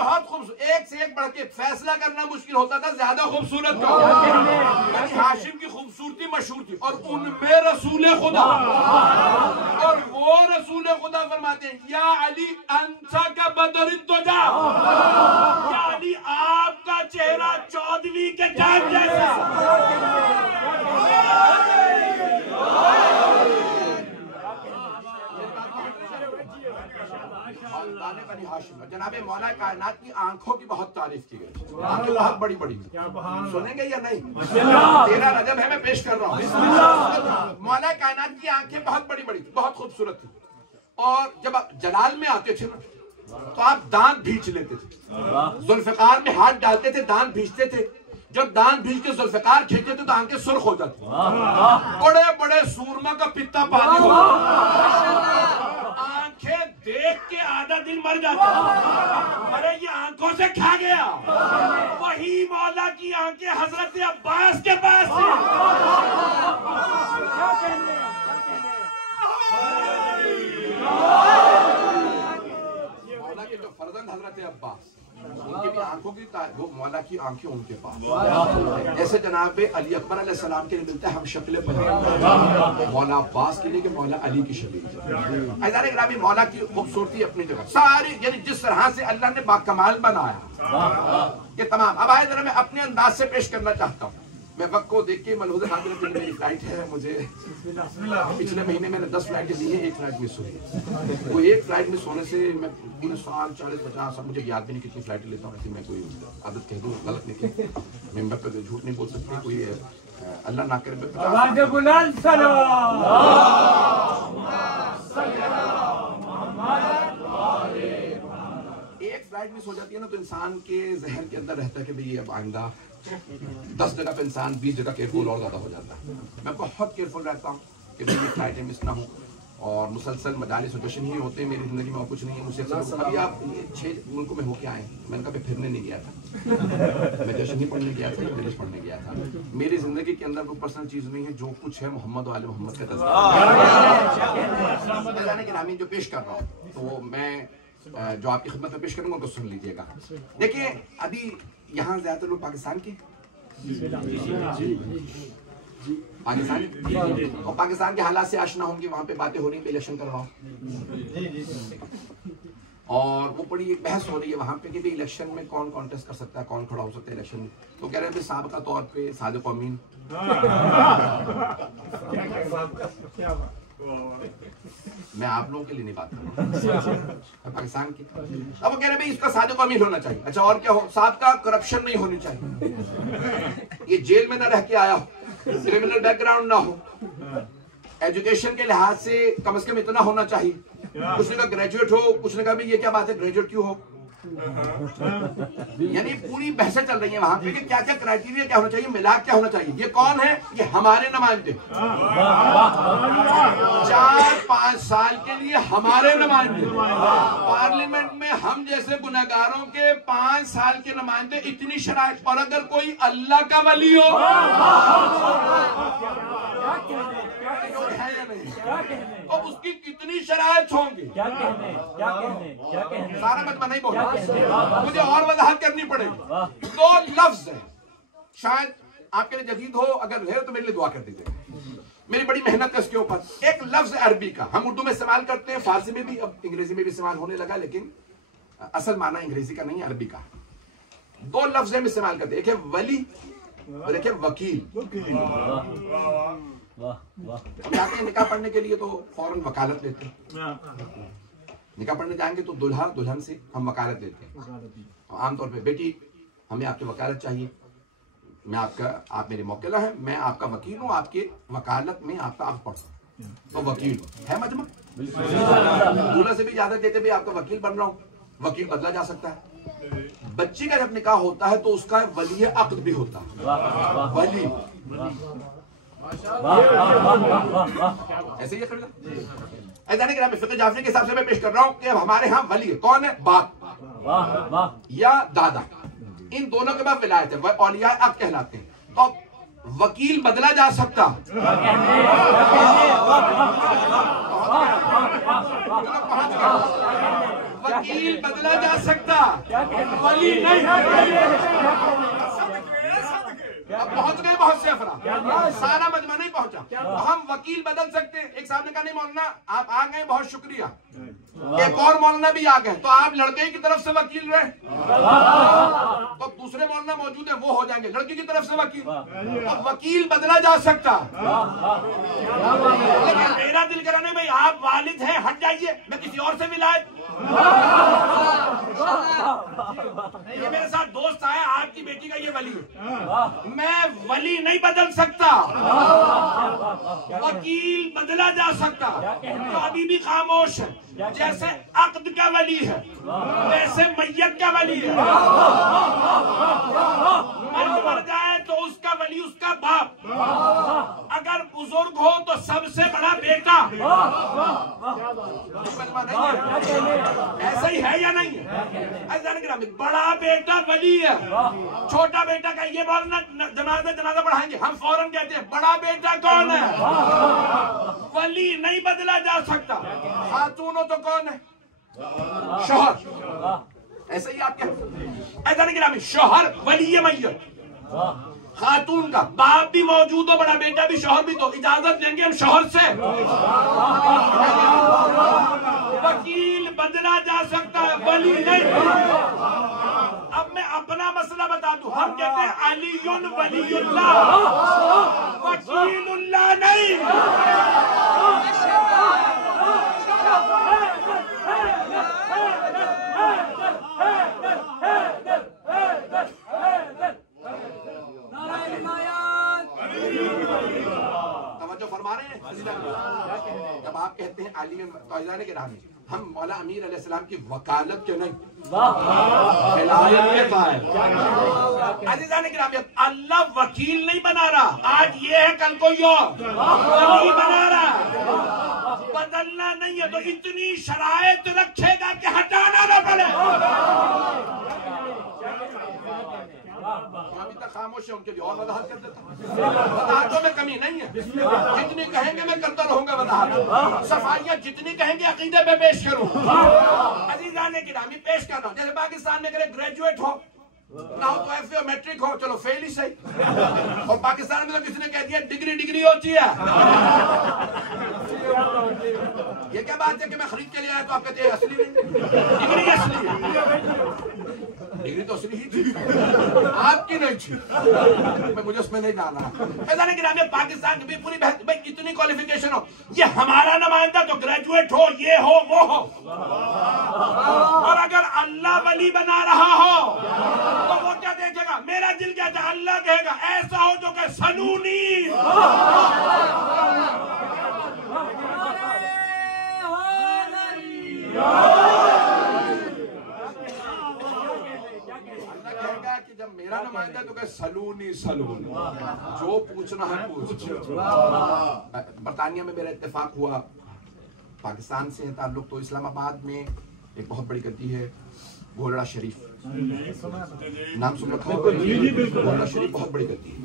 बहुत खूबसूरत, एक से एक बढ़ के फैसला करना मुश्किल होता था ज्यादा खूबसूरत का। बनी हाशिम की खूबसूरती मशहूर थी और उनमें रसूल खुदा, और वो रसूल खुदा फरमाते हैं या अली अंसा का बदरिन तो जा, या अली आपका चेहरा 14वीं के चांद जैसा। जनाबे मौला कायनात की आंखों की बहुत तारीफ की गई, आंखें बहुत बड़ी बड़ी, सुनेंगे या नहीं? 13 रजब है, मैं पेश कर रहा हूँ। मौला कायनात की आंखें बहुत बड़ी बड़ी थी, बहुत खूबसूरत थी, और जब आप जलाल में आते थे ना तो आप दांत भींच लेते थे, जुल्फकार में हाथ डालते थे, दांत भींचते थे, जब दांत भींच के जुल्फकार खींचते थे तो आंखें सुर्ख हो जाती, बड़े बड़े सूरमा का पित्ता पानी होता, आंखें देख के आधा दिल मर जाता, अरे ये आंखों से खा गया। वही मौला की आंखें हजरत अब्बास के पास थी। मौला के जो फर्जंद हजरत अब्बास, उनकी भी आंखों की वो मौला की आंखें उनके पास, जैसे जनाब अली अकबर अलैहिस्सलाम के लिए मिलता है हम शक्ल मौला अब्बास के लिए कि मौला अली की शक्ल। मौला की खूबसूरती अपनी जगह सारी, यानी जिस तरह से अल्लाह ने बाकमाल बनाया कि तमाम। अब आए जरा मैं अपने अंदाज से पेश करना चाहता हूँ, मैं वक्त को देख के मलहूज़ हाजिर दिन मेरी फ्लाइट है, मुझे पिछले महीने मैंने 10 फ्लाइटें दी हैं, एक फ्लाइट मिस हुई। वो एक फ्लाइट मिस होने से मैं 3 साल 40-50 साल मुझे याद भी नहीं कितनी फ्लाइटें लेता हूँ, ऐसी मैं कोई आदत कह दूँ गलत निकली, मैं पे झूठ नहीं बोल सकती, कोई अल्लाह ना करे। एक फ्लाइट मिस हो जाती है ना तो इंसान के जहन के अंदर रहता है कि भाई अब आइंदा 10 जगह पे इंसान 20 जगह केयरफुल और ज्यादा हो जाता है। मैं बहुत केयरफुल रहता हूँ कि मेरी फ्लाइटें मिस ना हो, और मुसलसल मजालिस और जश्न ही होते हैं मेरी जिंदगी में, और कुछ नहीं है मुझसे। अभी आप 6 मुल्कों में होके आए, मैंने कभी फिरने नहीं गया था, मैं जश्न ही पढ़ने गया था, इंग्लिश पढ़ने गया था। मेरी जिंदगी के अंदर कोई पर्सनल चीज नहीं है, जो कुछ है मोहम्मद वाले मोहम्मद का तज़किरा के नामी जो पेश कर रहा हूँ, तो मैं जो आपकी खिदमत में पेश करूंगा उनको सुन लीजिएगा। देखिए अभी यहाँ ज्यादातर लोग पाकिस्तान के और पाकिस्तान के हालात से आशना होंगे, वहाँ पे बातें हो रही है इलेक्शन करवाओ, और वो बड़ी एक बहस हो रही है वहाँ पे कि भाई इलेक्शन में कौन कॉन्टेस्ट कर सकता है, कौन खड़ा हो सकता है इलेक्शन में। तो कह रहे हैं साबिका तौर पे सादिक अमीन, मैं आप लोगों के लिए नहीं बात कर रहा हूँ, पाकिस्तान की। अब वो कह रहे भाई इसका सादिक अमीन होना चाहिए। अच्छा और क्या हो, साहब का करप्शन नहीं होनी चाहिए, ये जेल में ना रह के आया हो, क्रिमिनल बैकग्राउंड ना हो, एजुकेशन के लिहाज से कम से कम इतना होना चाहिए। कुछ ने कहा ग्रेजुएट हो, कुछ ने कहा भाई ये क्या बात है ग्रेजुएट क्यों हो। यानी पूरी बहसें चल रही है वहां पे कि क्या क्या क्राइटेरिया क्या होना चाहिए, मिलाक क्या होना चाहिए। ये कौन है? ये हमारे नुमाइंदे, 4-5 साल के लिए हमारे नुमाइंदे पार्लियामेंट में, हम जैसे गुनहगारों के 5 साल के नुमाइंदे। इतनी शराइत, और अगर कोई अल्लाह का वली हो है या नहीं, तो उसकी कितनी शराइत होंगी। सारा मत नहीं बोला, मुझे और वजाहत करनी पड़ेगी। 2 लफ्ज है, शायद आपके लिए जदीद हो, अगर है तो मेरे लिए दुआ कर दीजिए। मेरी बड़ी मेहनत है इसके ऊपर। एक लफ्ज अरबी का हम उर्दू में इस्तेमाल करते हैं, फारसी में भी, अब अंग्रेजी में भी इस्तेमाल होने लगा, लेकिन असल माना अंग्रेजी का नहीं है, अरबी का। 2 लफ्ज हम इस्तेमाल करते हैं, एक है वली और एक है वकील। हम जाते हैं निकाह पढ़ने के लिए तो फौरन वकालत लेते हैं। निकाह पढ़ने जाएंगे तो दुल्हा दुल्हन से हम वकालत लेते हैं। आमतौर पे बेटी हमें आपकी वकालत चाहिए, मैं आप मेरे मौकेला हैं, मैं आपका वकील हूँ, आपके वकालत में आपका आप पढ़ तो वकील है मजमा। दूल्हा से भी ज्यादा देते भाई आपका वकील बन रहा हूँ। वकील बदला जा सकता है। बच्ची का जब निकाह होता है तो उसका वली अक्द भी होता है। वली ऐसे ही ऐसा नहीं कि फिक़्ह जाफरी के हिसाब से मैं पेश कर रहा हूँ कि हमारे यहाँ वली है। कौन है? बाप या दादा, इन दोनों के बाद विलायत है, औलिया अक्द कहलाते हैं। तो वकील बदला जा सकता, वकील बदला जा सकता, वली नहीं। अब पहुंच गए बहुत से अफराद, सारा मजमा नहीं पहुंचा, तो हम वकील बदल सकते हैं। एक साहब ने कहा नहीं मौलाना आप आ गए, बहुत शुक्रिया। एक और मौलाना भी आ गए, तो आप लड़के की तरफ से वकील रहे, तो दूसरे मौलाना मौजूद है वो हो जाएंगे लड़की की तरफ से वकील। अब वकील बदला जा सकता, लेकिन मेरा दिल करा नहीं भाई आप वालिद हैं, हट जाइए, मैं किसी और से विलायत। ये मेरे साथ दोस्त आया, आपकी बेटी का ये वली है, मैं वली नहीं बदल सकता, वकील बदला जा सकता। तो अभी भी खामोश है। जैसे अक्द का वली है वैसे मैयत का वली है। मर जाए तो उसका वली उसका बाप, अगर बुजुर्ग हो तो सबसे बड़ा बेटा। ऐसा ही है या नहीं है? ऐसा नहीं, बड़ा बेटा वली है, छोटा बेटा का ये बोलना जनाजा पढ़ाएंगे, हम फौरन कहते हैं बड़ा बेटा कौन है? वली नहीं बदला जा सकता। खातून हो तो कौन है? शौहर। ऐसा ही आप क्या, ऐसा नहीं, शौहर वली मैयत, खातून का बाप भी मौजूद हो, बड़ा बेटा भी, शौहर भी, तो इजाजत लेंगे हम शौहर से। वकील बदला जा सकता है, वली नहीं। अब मैं अपना मसला बता दूं, हम कहते हैं अलीयुन वलीयुल्लाह, वकीलुल्लाह नहीं। तवज्जो फरमा रहे हैं? जब आप कहते हैं आलिम तौहीद के राह में, हम मौला अमीर अलैहिस्सलाम की वकालत के नहीं, हिलायत के कायल। अज़ीज़ान किराम, अल्लाह वकील नहीं बना रहा, आज ये है कल कोई और वली बना रहा, बदलना नहीं है। तो इतनी शराइत रखेगा कि हटाना ना पड़े। अभी तक खामोश है, उनके लिए और वजाहत कर देता। वजाहतों में कमी नहीं है, जितनी कहेंगे मैं करता रहूंगा वजाहत। सफाइयां जितनी कहेंगे अकीदे पे पेश करूं। अज़ीज़ान किरामी पेश कर रहा हूं। जैसे पाकिस्तान में अगर ग्रेजुएट हो ना हो तो एफए मैट्रिक हो, चलो फेल ही सही। और पाकिस्तान में तो किसी ने कह दिया डिग्री होती है। ये क्या बात है कि मैं खरीद के लिए आया तो आप कहते हैं असली नहीं, डिग्री असली है। डिग्री तो असली ही थी, आपकी नहीं थी। मैं मुझे उसमें नहीं जाना ऐसा नहीं कि नाम पाकिस्तान की पूरी भाई इतनी क्वालिफिकेशन हो, ये हमारा नुमाइंदा तो ग्रेजुएट हो, ये हो वो हो, और अगर अल्लाह वली बना रहा हो तो वो क्या देखेगा? मेरा दिल कहता है अल्लाह कहेगा ऐसा हो जो कि सनूनी। कि जब मेरा नुमाइंदा तो सलूनी सलूनी, जो पूछना है पूछ। बरतानिया में मेरा इत्तेफाक हुआ, पाकिस्तान से ताल्लुक, तो इस्लामाबाद में एक बहुत बड़ी गद्दी है घोलड़ा शरीफ, नाम सुन रखा होगा। घोलड़ा शरीफ बहुत बड़ी गद्दी है,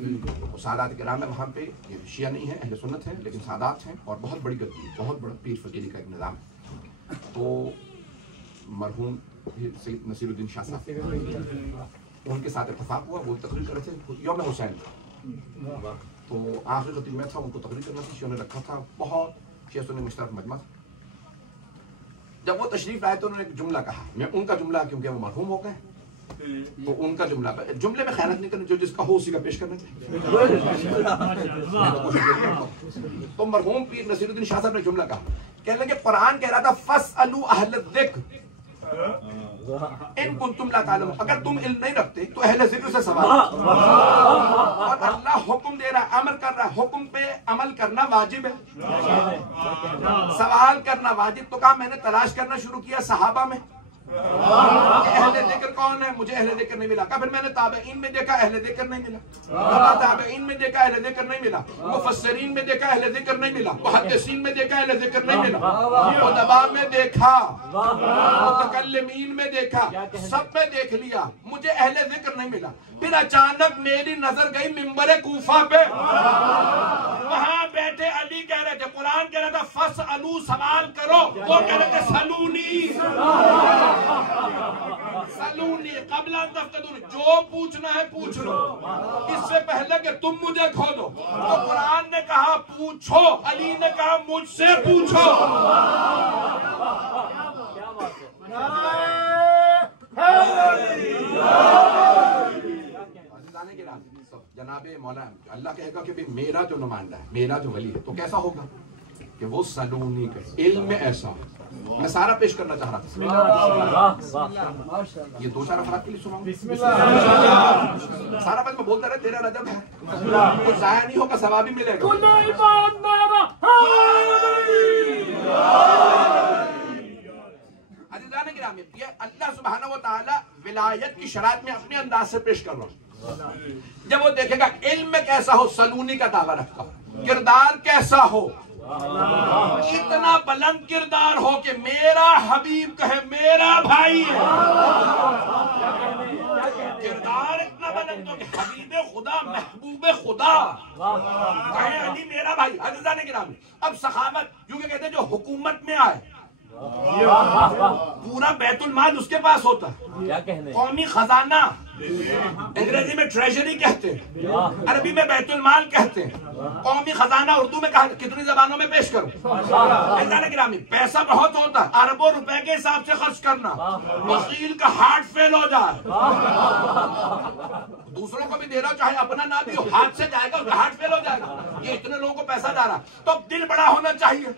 तो सादात किराम है वहाँ पे, ये शिया नहीं है, अहले सुन्नत है, लेकिन सादात हैं और बहुत बड़ी गद्दी है, बहुत बड़ा पीर फकीरी का एक निज़ाम है। तो मरहूम सैयद नसीरुद्दीन शाह साहब, उनके साथ इत्तेफाक हुआ, वो तकरीर कर रहे थे, यौम हुसैन था, तो आखिरी खतीब में था, उनको तकरीर करना थी, शियों ने रखा था, बहुत शिया सुन्नी मुश्तरक मजमा था। जब वो तशरीफ आए तो उन्होंने एक जुमला कहा, मैं उनका जुमला क्योंकि वो मरहूम हो गए तो उनका जुमला, जुमले में खैरात नहीं करनी, जो जिसका हो उसी का पेश करना चाहिए। तो मरहूम पीर नसीरुद्दीन शाह साहब ने जुमला कहा, कहने लगे कुरान कह रहा था फस्अलू अहल ज़िक्र इन कुंतुम ला तालम, अगर तुम इल्म नहीं रखते तो अहले ज़िक्र से सवाल। और अल्लाह हुक्म दे रहा है, अमर कर रहा है, हुक्म पे अमल करना वाजिब है, सवाल करना वाजिब। तो कहा मैंने तलाश करना शुरू किया सहाबा में, अहले ज़िक्र कौन है, मुझे अहले ज़िक्र नहीं मिला। कहा फिर मैंने ताबईन में देखा, अहले ज़िक्र नहीं मिला। ताबईन में देखा, अहले ज़िक्र नहीं मिला। मुफस्सिरीन में देखा, अहले ज़िक्र नहीं मिला। मुहद्दिसीन में देखा, अहले ज़िक्र नहीं मिला। उलमा में देखा, मुतकल्लिमीन में देखा, सब में देख लिया, मुझे अहले ज़िक्र नहीं मिला। फिर अचानक मेरी नजर गई मिंबर कूफा पे, वहां बैठे अली कह रहे थे, कुरान कह रहा था फस्अलू, सवाल करो, वो कह रहे थे सलूनी सलूनी कबला तफ्तदून, जो पूछना है पूछ लो, इससे पहले कि तुम मुझे खोदो। तो कुरान ने कहा पूछो, अली ने कहा मुझसे पूछो। जनाबे मौला अल्लाह कहेगा कि भाई मेरा जो नुमाइंदा है, मेरा जो वली है, तो कैसा होगा कि वो सलूनी का इल्म में ऐसा। मैं सारा पेश करना चाह रहा था, ये दो चार अफराद के लिए सुनाऊं सारा, बस मैं बोलता रहे, तेरा रजब है, कुछ जाया नहीं होगा, सवाब भी मिलेगा। अज़ीज़ान गिरामी, ये अल्लाह सुब्हानहू व तआला विलायत की शरात में अपने अंदाज से पेश कर रहा हूं। जब वो देखेगा इल्म में कैसा हो, सलूनी का दावा रखता हो, किरदार कैसा हो, इतना बुलंद किरदार हो कि मेरा हबीब कहे मेरा भाई है, किरदार इतना बुलंद हो कि हबीबे खुदा, महबूबे खुदा कहे अली मेरा भाई। अज़ीज़ान गिरामी, अब सखावत क्योंकि कहते हैं जो हुकूमत में आए पूरा बैतुल माल उसके पास होता है, कौमी खजाना, अंग्रेजी में ट्रेजरी कहते हैं, अरबी में बैतुल माल कहते हैं, कौमी खजाना उर्दू में कहा, कितनी जबानों में पेश करूं? गिरामी, पैसा बहुत होता है, अरबों रुपए के हिसाब से खर्च करना, वकील का हार्ट फेल हो जाए, दूसरों को भी दे रहा हो, चाहे अपना ना भी हो, हाथ से जाएगा उसका हार्ट फेल हो जाएगा, ये इतने लोगों को पैसा जा रहा, तो दिल बड़ा होना चाहिए,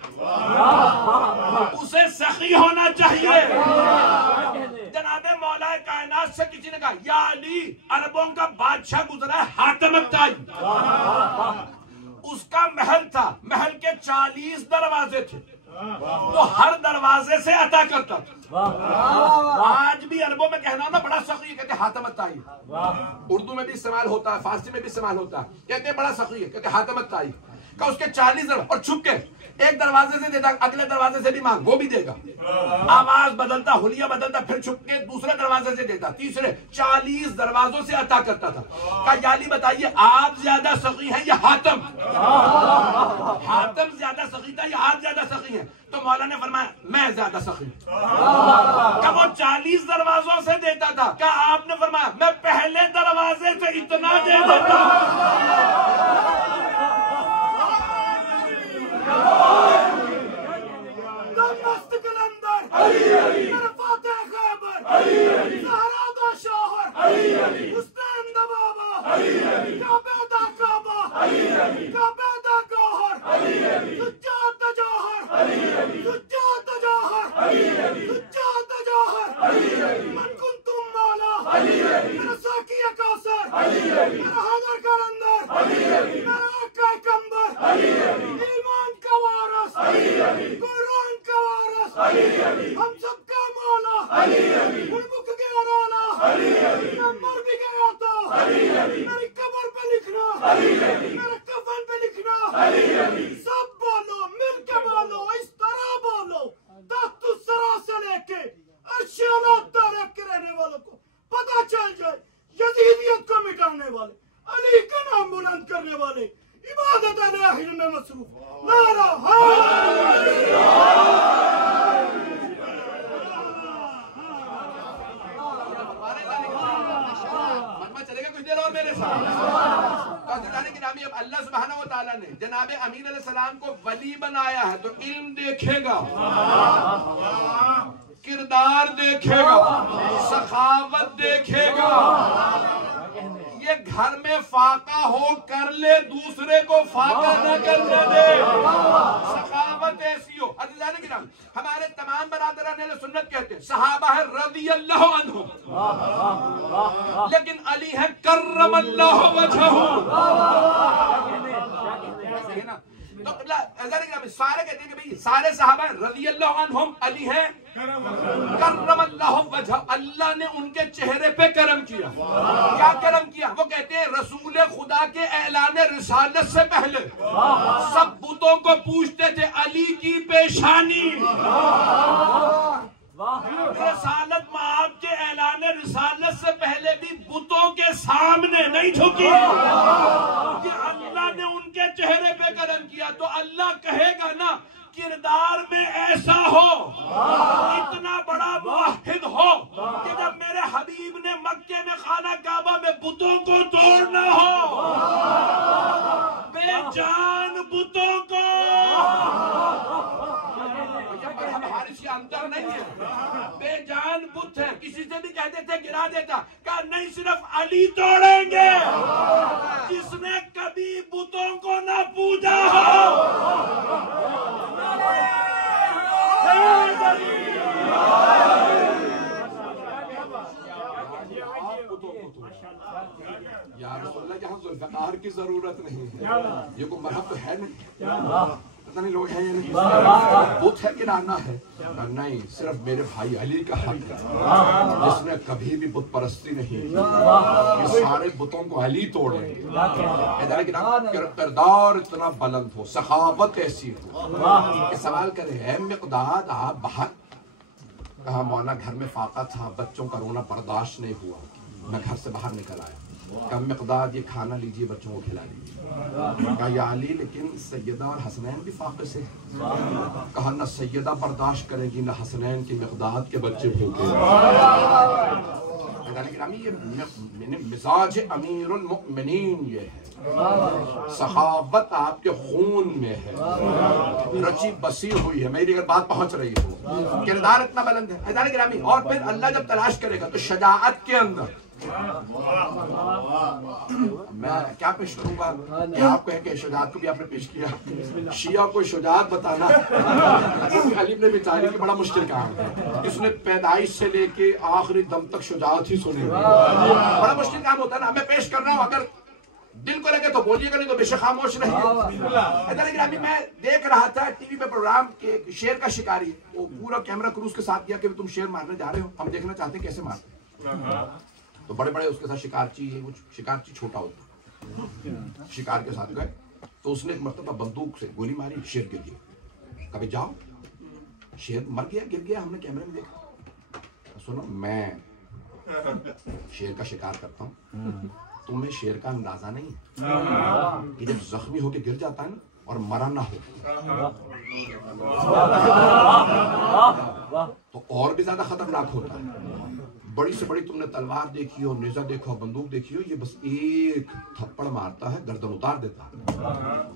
उसे सखी होना चाहिए। जनाबे मौला कायनात से किसी ने कहा या अली, अरबों का बादशाह गुजरा है हातिम ताई, उसका महल था, महल के 40 दरवाजे थे, वो हर दरवाजे से अता करता था। आज भी अरबों में कहना ना बड़ा सखी, कहते हातिम ताई, उर्दू में भी इस्तेमाल होता है, फारसी में भी इस्तेमाल होता है, कहते बड़ा सखी है, कहते हातिम ताई का। उसके 40 दरवाजे, और छुप के एक दरवाजे से देता, अगले दरवाजे से भी मांग, वो भी देगा, आवाज बदलता, हुलिया बदलता, फिर छुप के दूसरे दरवाजे से देता, तीसरे, 40 दरवाजों से अता करता था। कहा याली बताइए आप ज्यादा सखी हैं या हातिम? हातिम ज्यादा सखी था या आप ज्यादा सखी हैं? तो मौला ने फरमाया मैं ज्यादा सखी। क्या वो 40 दरवाजों से देता था? क्या आपने फरमाया मैं पहले दरवाजे से इतना दे देता। मस्त कलंदर, फातिह खैबर, ज़हरा दा शाह काबे दा गौहर सुच्चा तजौहर सुच्चा तजौहर सुच्चा तजौहर मन कुंतुम मौला मेरा साकी कौसर मेरा हैदर कलंदर मेरा आका कंबर ईमान का वारिस कुरान का वारिस हम सबका मौला मुल्क के अराला मैं मर भी गया तो मेरी कब्र पे लिखना मेरे कफन पे लिखना सब बोलो मिलके बोलो इस तरह बोलो ताकतु सरा से लेके अर्श-ए-आला तक के रहने वालों को पता चल जाए यजीदियत को मिटाने वाले अली का नाम बुलंद करने वाले इबादत इलाही में मसरूफ नारा चलेगा कुछ देर और मेरे साथ। गिरामी अब अल्लाह सुब्हानहू व तआला ने जनाब अमीन अलैहिस्सलाम को वली बनाया है तो इल्म देखेगा, किरदार देखेगा, सखावत देखेगा। ये घर में फाका हो कर ले, दूसरे को फाका न करने दे। सखावत ऐसी हो। अज़ीज़ान किराम, हमारे तमाम बरादरान अहले सुन्नत कहते हैं सहाबा है रज़ियल्लाहु अन्हुम, लेकिन अली है कर्रमल्लाहु वजहहु। तो सारे कहते हैं कि भाई सारे सहाबा रज़ियल्लाहु अन्हुम, अली है कर्रमल्लाहु वजह, अल्लाह ने उनके चेहरे पे करम किया। क्या करम किया? वो कहते हैं रसूल खुदा के ऐलान रिसालत से पहले सब बुतों को पूछते थे अली की पेशानी। रिसालत माब के ऐलान रिसालत से पहले भी बुतों के सामने नहीं झुकी। कि अल्लाह ने उनके चेहरे पे करम किया तो अल्लाह कहेगा ना किरदार में ऐसा हो, इतना बड़ा मुवहिद हो कि जब मेरे हबीब ने मक्के में खाना काबा में बुतों को तोड़ना हो, बेजान बुतों को, अंतर नहीं है, बेजान बुत है। किसी से भी कहते थे गिरा देता, कहा नहीं सिर्फ अली तोड़ेंगे जिसने कभी बुतों को ना पूजा हो। यार यहाँ जुल्फ़िकार की जरूरत नहीं है, ये कोई मरहब तो है नहीं, पता नहीं लोग हैं या नहीं, बुत है गिराना है नहीं, सिर्फ मेरे भाई अली का हक है जिसने कभी भी बुत परस्ती नहीं की। ये सारे बुतों को अली तोड़ेंगे। किरदार इतना बुलंद हो, सखावत ऐसी हो। सवाल करे है मिक़दाद आप बाहर कहा, मौला घर में फाका था, बच्चों का रोना बर्दाश्त नहीं हुआ, मैं घर से बाहर निकल आया। कम मिक़दार ये खाना लीजिए, बच्चों को खिला दीजिए। कहा या अली लेकिन सैयदा और हसनैन भी फाके से। कहा न सैयदा बर्दाश्त करेगी न हसनैन की मिक़दाद के बच्चे भूखे। ये मिजाज अमीरुल मुमिनीन ये है, सखावत आपके खून में है, रची बसी हुई है। मेरी अगर बात पहुंच रही हो, किरदार इतना बुलंद है। और फिर अल्लाह जब तलाश करेगा तो शजाअत के अंदर मैं क्या पेश करूंगा कि आप कहें कि शुजात को भी आपने पेश किया। शिया को शुजात बताना अली ने बिचारी की बड़ा मुश्किल काम है। इसने पैदाइश से लेके आखिरी दम तक शुजात ही सुनी, बड़ा मुश्किल काम होता है ना। मैं पेश कर रहा हूँ, अगर दिल को लगे तो बोलिएगा, नहीं तो बेशक खामोश रहिए। मैं देख रहा था टीवी पे प्रोग्राम के शेर का शिकारी, वो पूरा कैमरा क्रूज के साथ दिया कि तुम शेर मारने जा रहे हो, हम देखना चाहते हैं कैसे मारते। तो बड़े बड़े उसके साथ शिकारची, वो शिकारची छोटा होता, शिकार के साथ गए तो उसने एक मर्तबा बंदूक से गोली मारी, शेर गिर गया। कभी जाओ, शेर मर गया, गिर गया, हमने कैमरे में देखा। सुनो, मैं शेर का शिकार करता हूँ, तुम्हें शेर का अंदाजा नहीं कि जब जख्मी होके गिर जाता है ना और मरा ना हो तो और भी ज्यादा खतरनाक होता है। बड़ी से बड़ी तुमने तलवार देखी हो, नेजा देखा हो, बंदूक देखी हो, ये बस एक थप्पड़ मारता है, गर्दन उतार देता है।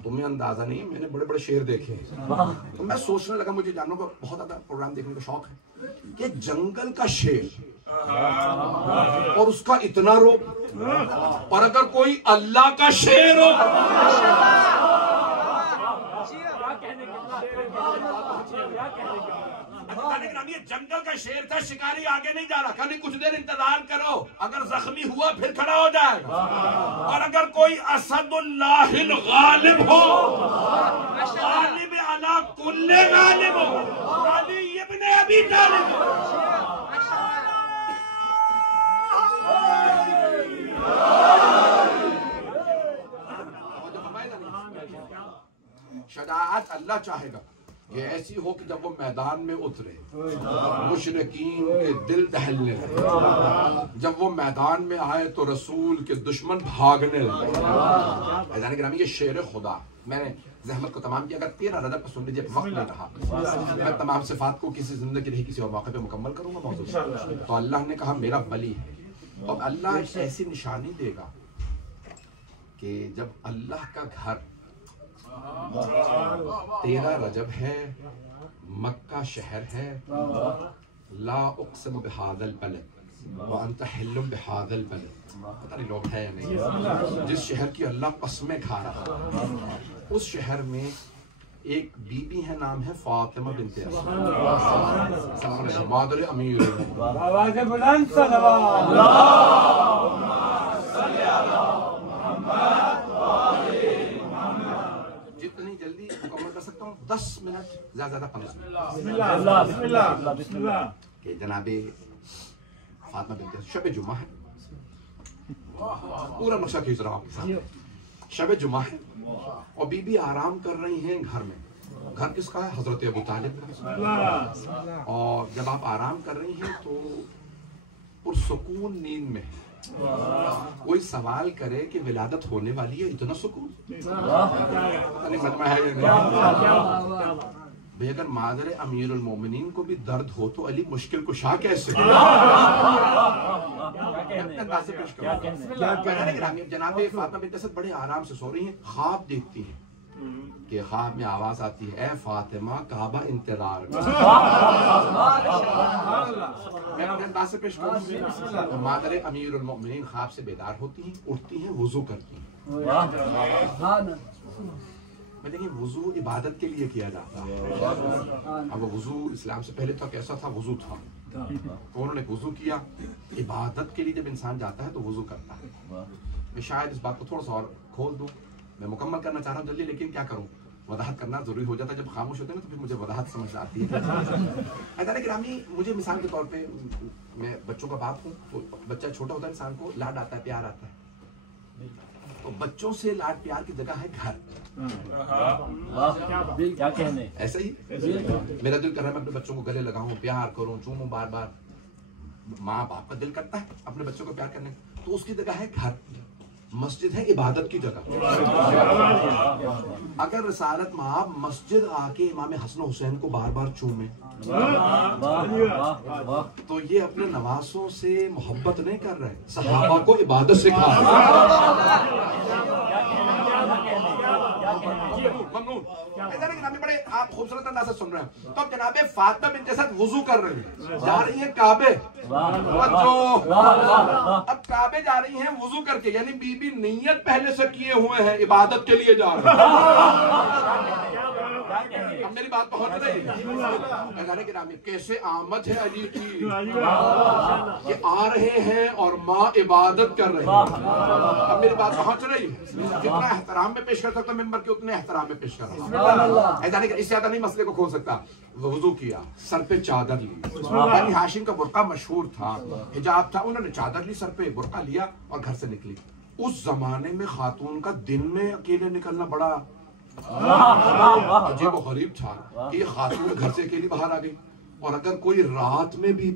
तुम्हें अंदाजा नहीं, मैंने बड़े बड़े शेर देखे हैं। तो मैं सोचने लगा, मुझे जानवर का बहुत ज्यादा प्रोग्राम देखने का शौक है कि जंगल का शेर और उसका इतना रोब। और अगर कोई अल्लाह का शेर हो, ये जंगल का शेर था, शिकारी आगे नहीं जा रहा, खाली कुछ देर इंतजार करो, अगर जख्मी हुआ फिर खड़ा हो जाएगा। और अगर कोई असदुल्लाहिल गालिब हो, गालिब अला कुल्ले गालिब हो, अली इब्न अबी तालिब, शजाअत अल्लाह चाहेगा ये ऐसी हो कि जब वो मैदान में उतरे मुशरिकीन के दिल दहलने लगे, जब वो मैदान में आए तो रसूल के दुश्मन भागने लगे। ऐज़ान गिरामी ये शेर खुदा, मैंने ज़हमत को तमाम किया, अगर 13 रजब को सुन लीजिए, वक्त नहीं रहा, मैं तमाम सिफात को किसी जिंदगी रही किसी और मौके पे मुकम्मल करूंगा मौजूद। तो अल्लाह ने कहा मेरा वली है, और अल्लाह ऐसी निशानी देगा कि जब अल्लाह का घर 13 रजब है, मक्का शहर है, ला उक़सिमु बिहाज़ल बलद व अंत हिल्लुम बिहाज़ल बलद, पता नहीं लोग है या नहीं, जिस शहर की अल्लाह कसमें खा रहा है, उस शहर में एक बीबी है, नाम है फातिमा बिन्ते असद, मादर अमीर। जितनी जल्दी मुकम्मल कर सकता हूँ, 10 मिनट, ज्यादा 15 मिनट। कि जनाबे फातिमा बिन्ते शब जुमा है, पूरा नक्शा खींच रहा हूँ, शब जुमा है और बीबी आराम कर रही हैं घर में। घर किसका है? हजरत अबू तालिब का। और जब आप आराम कर रही हैं तो पुरसुकून नींद में कोई सवाल करे कि विलादत होने वाली है, इतना सुकून मजमा है या नहीं? भाई अगर मादर अमीरुल मोमिनीन को भी दर्द हो तो अली मुश्किल कुशा कैसे? जनाबे फातिमा बिन्त असद बड़े आराम से सो रही हैं, ख्वाब देखती हैं कि ख्वाब में आवाज आती है, ए फातिमा काबा इंतजार में। मैं अपने अंदाज से पेश करूं, मादर अमीरुल मोमिनीन ख्वाब से बेदार होती हैं, उठती हैं, वुजू करती हैं। मैं देखिए वुजू इबादत के लिए किया जाता है। अब वुजू इस्लाम से पहले तो कैसा था? वुजू था, तो उन्होंने वुजू किया। इबादत के लिए जब इंसान जाता है तो वुजू करता है। मैं शायद इस बात को थोड़ा सा और खोल दूं, मैं मुकम्मल करना चाह रहा हूँ जल्दी, लेकिन क्या करूँ, वजाहत करना जरूरी हो जाता है। जब खामोश होते हैं ना तो फिर मुझे वजाहत समझ आती है। ऐसा गिरामी, मुझे मिसाल के तौर पे, मैं बच्चों का बाप हूँ, तो बच्चा छोटा होता है, इंसान को लाड आता है, प्यार आता है। तो बच्चों से लाड प्यार की जगह है घर। क्या कहने, ऐसा ही मेरा दिल कर रहा है मैं अपने बच्चों को गले लगाऊं, प्यार करूं, चूमूं बार बार। माँ बाप का दिल करता है अपने बच्चों को प्यार करने, तो उसकी जगह है घर। मस्जिद है इबादत की जगह। अगर रिसालत माँ मस्जिद आके इमाम हसन हुसैन को बार बार चूमे तो ये अपने नवासों से मोहब्बत नहीं कर रहे, सहाबा को इबादत सिखा रहे। बड़े आप खूबसूरत अंदाज से सुन रहे हैं। तो अब जनाबे फातिमा बिन्त असद वुजू कर रही है, जा रही है काबे। अब काबे जा रही हैं वुजू करके, यानी बीबी नियत पहले से किए हुए हैं, इबादत के लिए जा रहे हैं। अब मेरी बात पहुंच रही है? कैसे आमद है अली की, ये आ रहे हैं और माँ इबादत कर रही है। अब मेरी बात पहुंच रही है? जितना एहतराम में पेश कर सकता मेंबर के, उतने एहतराम में पेश कर रहा हूं। ऐसा नहीं, इससे ज्यादा नहीं मसले को खोल सकता। वुजू किया, सर पे चादर ली, बनी हाशिम का बुर्का मशहूर था, हिजाब था, उन्होंने चादर ली, सर पे बुर्का लिया और घर से निकली। उस जमाने में खातून का दिन में अकेले निकलना बड़ा अजीब और गरीब था कि ये खातून घर से अकेली बाहर आ गई। और अगर कोई रात में भी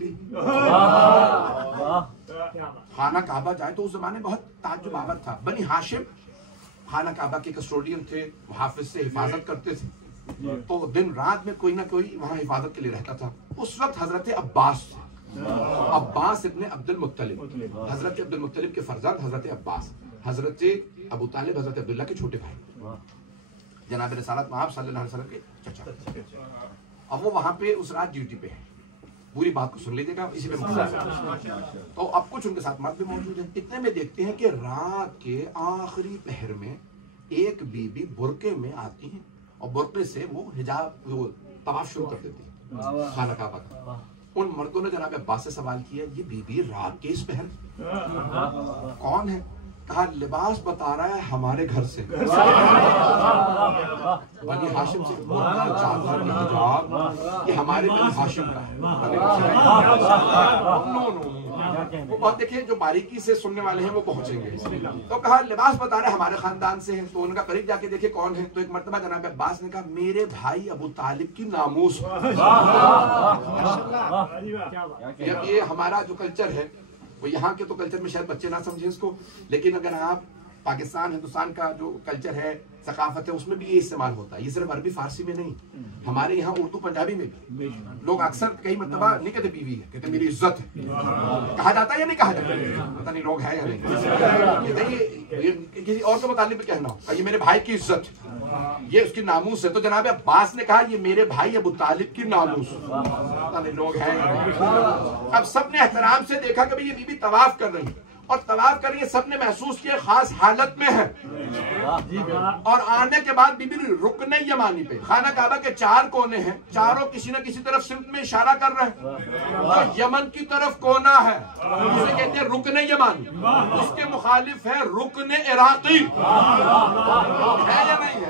खाना काबा जाए तो उस जमाने बहुत ताज्जुब आवर था। बनी हाशिम खाना काबा के कस्टोडियन थे, मुहाफिज से हिफाजत करते थे, तो दिन रात में कोई ना कोई वहां हिफाजत के लिए रहता था। उस वक्त हजरत अब्बास इब्ने अब्दुल मुत्तलिब, हजरत अब्दुल मुत्तलिब के फरजंद हजरत अब्बास, हजरत अबू तालिब हजरत अब्दुल्ला के छोटे भाई, जनाब रिसालत महब सल्लल्लाहु अलैहि वसल्लम के चचा। अब वो वहां पे उस रात ड्यूटी पे है, पूरी बात को सुन लीजिएगा, इसी पे तो अब कुछ उनके साथ मर्द भी मौजूद है। इतने में देखते हैं कि रात के आखिरी पहर में एक बीबी बुरके में आती है और बुरके से वो हिजाब वो तवाफ शुरू कर देती है खाना काबा का। उन मर्दों ने जनाब अब्बास से सवाल किया, ये बीबी रात के इस पहर कौन है? कहा लिबास बता रहा है हमारे घर से, बनी हाशिम से, चादर हिजाब ये हमारे बनी हाशिम का है। वो बहुत देखिए जो बारीकी से सुनने वाले हैं वो पहुंचेंगे। तो कहा लिबास बता रहे हमारे खानदान से है। तो उनका करीब जाके देखे कौन है। तो एक मर्तबा जनाब अब्बास ने कहा मेरे भाई अबू तालिब की नामूस। ये हमारा जो कल्चर है वो यहाँ के तो कल्चर में शायद बच्चे ना समझे इसको, लेकिन अगर आप पाकिस्तान हिंदुस्तान का जो कल्चर है सकाफत है उसमें भी ये इस्तेमाल होता है। ये सिर्फ अरबी फारसी में नहीं, हमारे यहाँ उर्दू पंजाबी में भी लोग अक्सर कई मरतबा नहीं कहते बीवी है, कहते मेरी इज्जत है। कहा जाता है या नहीं कहा जाता? पता नहीं लोग है या नहीं। ये किसी और के मुतालिक भी कहना हो, ये मेरे भाई की इज्जत है, ये उसकी नामूस है। तो जनाब अब्बास ने कहा ये मेरे भाई अबू तालिब की नामूस, पता नहीं लोग है या नहीं। अब सबने एहतराम से देखा कि भाई ये बीबी तवाफ कर रही है और तवाफ कर रही है, सबने महसूस किया खास हालत में है। और आने के बाद बीबी रुकने यमानी पे, खाना काबा के 4 कोने हैं, चारों किसी न किसी तरफ सिमत में इशारा कर रहे हैं। तो यमन की तरफ कोना है जिसे कहते हैं रुकने यमानी, उसके मुखालिफ है रुकने इराकी, है या नहीं है?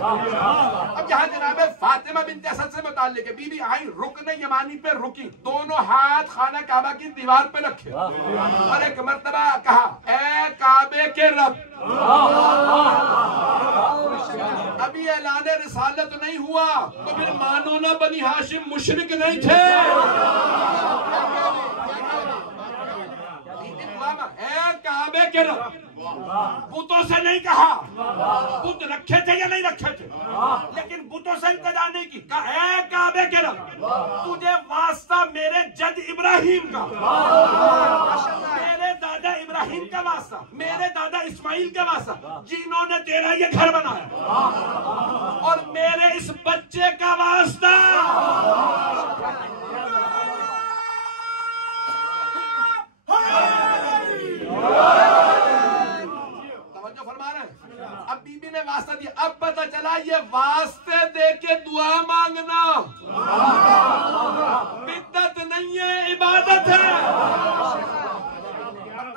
अब यहाँ जनाब फातिमा बिन्त असद से मुताल्लिक है, बीबी आई रुकने यमानी पे रुकी, दोनों हाथ खाना काबा की दीवार पे रखे और एक मर्तबा कहा ए काबे के रब। अभी ऐलान रिसालत नहीं हुआ तो फिर मानो ना बनी हाशिम मुशरिक नहीं थे। ए काबे के रब, बुतों से नहीं कहा, बुत रखे थे या नहीं रखे थे, लेकिन बुतों से इंतजा नहीं की। कहा ए काबे के रब, तुझे वास्ता मेरे जद इब्राहिम का, मेरे दादा इब्राहिम का वास्ता, मेरे दादा इस्माइल का वास्ता, जिन्होंने तेरा ये घर बनाया, और मेरे इस बच्चे का वास्ता। तवज्जो फरमा रहे हैं। अब बीबी ने वास्ता दिया, अब पता चला ये वास्ते दे के दुआ मांगना बिद्दत नहीं है, इबादत है।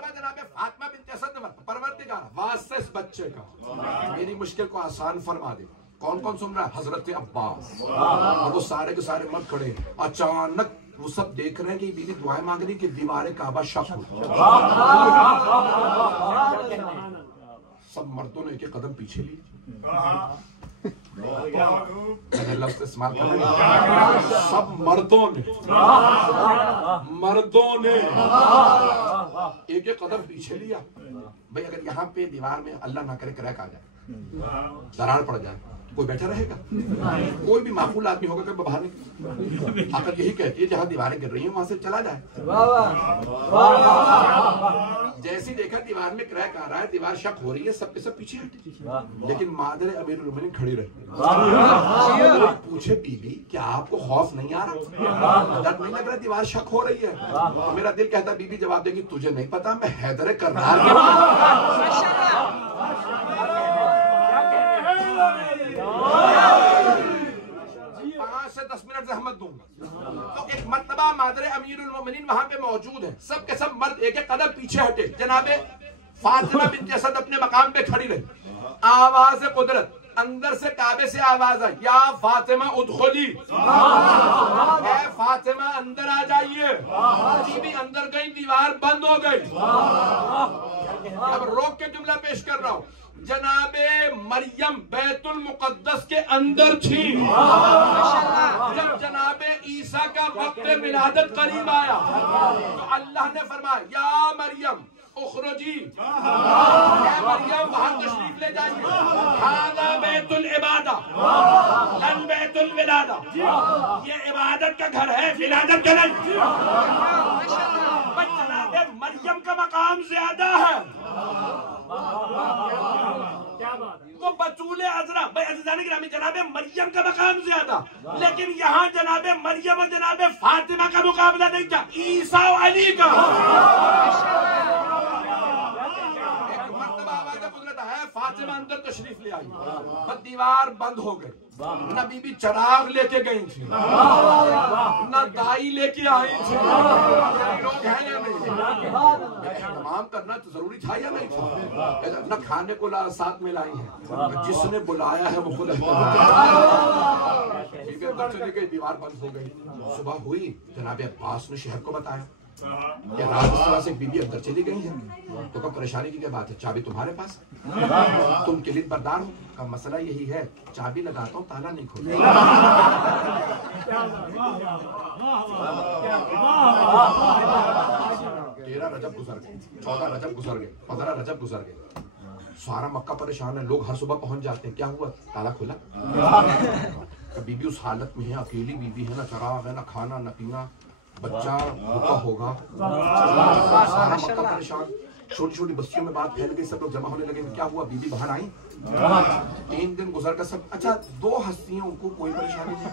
जनाब फातिमा बिन्त असद परवरदिगार वास्ते इस बच्चे का मेरी मुश्किल को आसान फरमा दे। कौन कौन सुन रहा है? हजरत अब्बास और वो सारे के सारे मर्द खड़े। अचानक वो सब देख रहे हैं कि बीबी दुआएं मांग रही कि दीवार काबा शक हो। सब मर्दों ने एक कदम पीछे लिए, लफ्ज़ इस्तेमाल कर रहे हैं, सब मर्दों ने एक कदम पीछे लिया। भाई अगर यहाँ पे दीवार में अल्लाह ना करे क्रैक आ जाए, दरार पड़ जाए, कोई बैठा रहेगा? कोई भी माकूल आदमी होगा कि बाहर निकल। आकर यही कहती है जहां दीवारें गिर रही हैं वहां से चला जाए। जैसी देखा दीवार में क्रैक आ रहा है, दीवार शक हो रही है, सबके सब पीछे हटे, लेकिन मादर अमीरुल मोमिनीन खड़ी रही। पूछे बीबी क्या आपको खौफ नहीं आ रहा, डर नहीं लग रहा, दीवार शक हो रही है? तो मेरा दिल कहता बीबी जवाब देगी तुझे नहीं पता मैं हैदर करनाल की 5 से 10 मिनट जहमत दूंगा। तो एक मर्तबा मादर अमीरुल मोमिनीन वहां पे मौजूद है, सब के सब मर्द एक एक कदम पीछे हटे। जनाबे फातिमा बिन्त असद अपने मकाम पे खड़ी रही। आवाज कुदरत, अंदर से काबे से आवाज आई, या फातिमा उदखुली, ए फातिमा अंदर आ जाइए। बीबी अंदर गई, दीवार बंद हो गई। अब रोक के जुमला पेश कर रहा हूं। जनाबे मरियम बैतुल मुकद्दस के अंदर थी। जब जनाबे ईसा का वक्त विलादत करीब आया तो अल्लाह ने फरमाया या मरियम उखरुजी, मरियम वहां तशरीफ ले जाइए। हादा बैतुल इबादा लन बैतुल विलादा, ये इबादत का घर है, विलादत का नहीं। जनाबे मरियम का मकाम ज्यादा है। वो बतूल अजरा भाई अज़ीज़ान गिरामी जनाबे मरियम का मकाम ज्यादा, लेकिन यहाँ जनाबे मरियम और जनाबे फातिमा का मुकाबला नहीं था, ईसा और अली का। फातिमा अंदर तशरीफ ले आई, बस दीवार बंद हो गई, न बीबी चराग लेके गई थी, न दाई लेके आई थी। लोग हैं या नहीं? तमाम करना तो जरूरी था या नहीं था? न खाने को साथ में लाई है, जिसने बुलाया है वो खुद बीबी अंदर चली गई, दीवार बंद हो गई। सुबह हुई, जनाबे अब्बास ने शहर को बताया कि रात इस तरह से बीबी अंदर चली गई है, तो कब परेशानी की क्या बात है? चाबी तुम्हारे पास, तुम किलित बरदार हो। का मसला यही है, चाबी लगाता हूँ ताला नहीं खोलता। 13 रजब गुजर गए, 14 रजब गुजर गए, 15 रजब गुजर गए, सारा मक्का परेशान है, लोग हर सुबह पहुंच जाते हैं। क्या हुआ? ताला खोला। बीबी उस हालत में है, अकेली बीबी है, ना चराग है, ना खाना, ना पीना, बच्चा भूखा होगा, सारा मक्का परेशान। छोटी छोटी बस्तियों में बात फैल गई, सब लोग जमा होने लगे। क्या हुआ? बीबी बाहर आई, 3 दिन गुजर कर सब अच्छा, 2 हस्तियों को कोई परेशानी नहीं।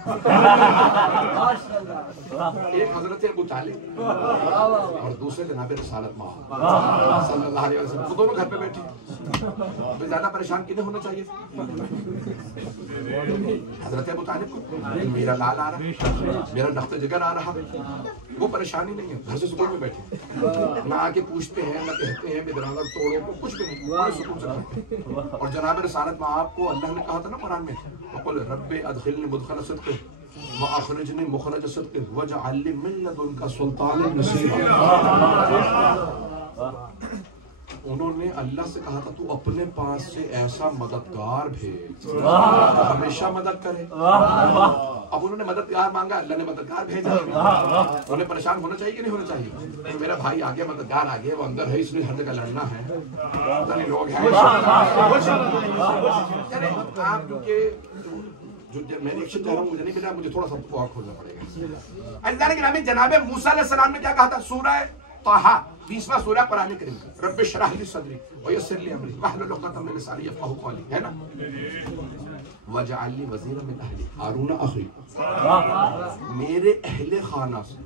एक हजरत अबू तालिब और दूसरे जनाब रिसालत सल्लल्लाहु अलैहि वसल्लम, वो दोनों घर पे बैठे। ज्यादा परेशान किन्हें होना चाहिए? हजरत अबू तालिब को, मेरा लाल आ रहा, मेरा नख्त जिगर आ रहा, वो परेशानी नहीं है, घर से सुकून में बैठे, ना आके पूछते हैं, ना कहते हैं बेदरागर तोड़ो को, कुछ भी नहीं, बड़े सुकून से बैठे। और जनाब रिसालत में आपको अल्लाह ने कहा था ना कुरान में, वक़ुल रब्बि अदखिलनी मुदखल सिद्क़ व अखरिजनी मुखरज सिद्क़ वजअल ली मिन लदुनका सुल्तानन नसीरा। उन्होंने अल्लाह से कहा था, तू अपने पास से ऐसा मददगार भेज, हमेशा मदद करे। अब उन्होंने मददगार मांगा, अल्लाह ने मददगार भेजा। उन्हें परेशान होना चाहिए कि नहीं होना चाहिए? तो मेरा भाई आ गया, मददगार आ गया, वो अंदर है, इसलिए हर जगह लड़ना है। पता नहीं लोग हैं आप, क्योंकि जो मैंने एक शब्द मुझे नहीं मिला, मुझे थोड़ा सा और खोलना पड़ेगा। जनाबे मूसा अलैहिस्सलाम ने क्या कहा था? सूरह ताहा 20वां सूरा कुरान करीम का, रब्बि शरह ली सदरी व यस्सिर ली अमरी वहलुल उक़दतम मिन लिसानी यफ़क़हू क़ौली, है ना? वजअल ली वज़ीरन मिन अहली हारून अख़ी, मेरे अहले खाना से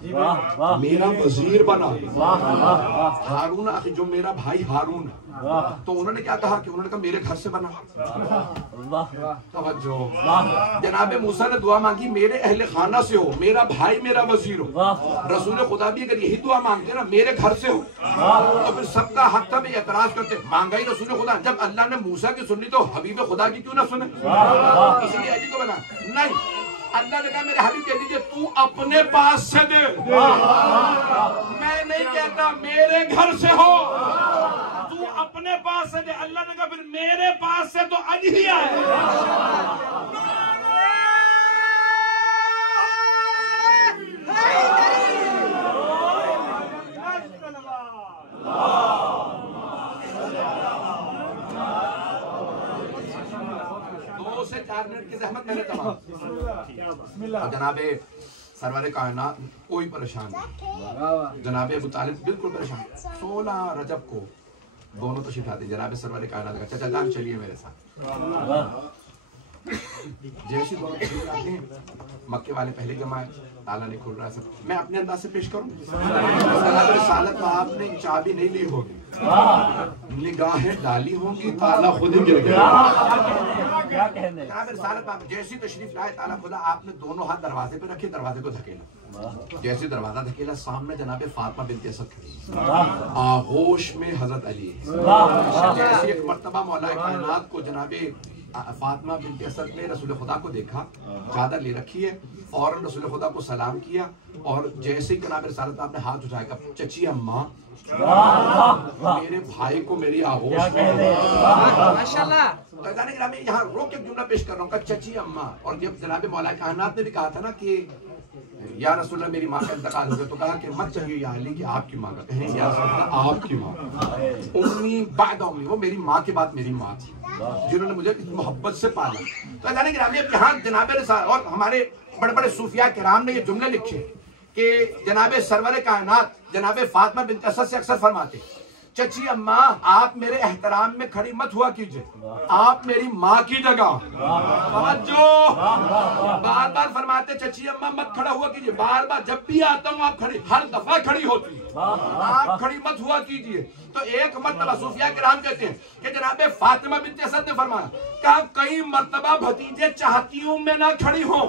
मेरा वजीर बना हारून अख़ी, जो मेरा भाई हारून है। तो उन्होंने क्या कहा कि उन्होंने कहा मेरे घर से बना। तवज्जो, जनाबे मूसा ने दुआ मांगी, मेरे अहले खाना से हो, मेरा भाई मेरा वजीर हो। रसूल खुदा भी अगर यही दुआ मांगते ना, मेरे घर से हो, तो फिर सबका हक था भी एतराज करते। मांगा ही रसूल खुदा, जब अल्लाह ने मूसा की सुनी तो हबीब खुदा की क्यों ना सुने? इसलिए अली को बना नहीं, अल्लाह ने कहा मेरे हबीब कह दीजिए तू अपने पास से दे, मैं नहीं कहता मेरे घर से हो, तू अपने पास से दे। अल्लाह ने कहा फिर मेरे पास से तो अली ही आए। से 4 मिनट की ज़हमत मैंने तमाम। जनाबे सरवर कायनात कोई परेशान नहीं, जनाबे अबू तालिब बिल्कुल परेशान। 16 रजब को दोनों तशरीफ लाते, जनाबे सरवर कायनात का चाचा जान चलिए मेरे साथ। जैसी दोनों तशरीफ लाते हैं, मक्के वाले पहले जमाए, ताला नहीं खुल रहा है। सब मैं अपने अंदाज से पेश करूं, रिसालत में आपने चाबी नहीं ली होगी, निगाहें डाली होंगी, ताला खुद ही गिर गया। रिसालत में जैसी तशरीफ लाए, ताला खुदा, आपने दोनों हाथ दरवाजे पे रखे, दरवाजे को धकेला। जैसे दरवाजा धकेला, सामने जनाबे फातिमा बिन्त असद खड़ी, आगोश में हजरत अली। जैसे एक मर्तबा मौला कायनात को जनाबे फातिमा बिन्त असद ने रसूल खुदा को देखा, चादर ले रखी है, और रसूल खुदा को सलाम किया, और जैसे ही जनाब रिसालत आपने हाथ उठाया, चची अम्मा मेरे भाई को मेरी आगोश माशाल्लाह। यहाँ रोक के जुमला पेश कर रहा हूँ, चची अम्मा। और जब जनाब मौला कायनात ने भी कहा था ना कि या रसूलल्लाह मेरी माँ का इंतकाल हो गया, तो कहा कि मत चाहिए या अली कि आपकी माँ का, कहें या रसूलल्लाह आपकी माँ, उम्मी बाद उम्मी, वो मेरी माँ के बाद मेरी माँ थी जिन्होंने मुझे मोहब्बत से पाला। तो जाने कि यहाँ जनाब और हमारे बड़े बड़े सूफिया किराम ने ये जुमले लिखे कि जनाब सरवर कायनात जनाब फातिमा बिन्त असद से अक्सर फरमाते, चची अम्मा आप मेरे एहतराम में खड़ी मत हुआ कीजिए, आप मेरी माँ की जगह। जो बार बार फरमाते चची अम्मा मत खड़ा हुआ कीजिए, बार बार जब भी आता हूँ आप खड़ी, हर दफा खड़ी होती है, आप खड़ी मत हुआ कीजिए। तो एक मरतबा सूफिया किराम कहते हैं कि जनाबे फातिमा बिन्त असद ने फरमाया, कहा कई मरतबा भतीजे चाहती हूँ मैं ना खड़ी हूँ,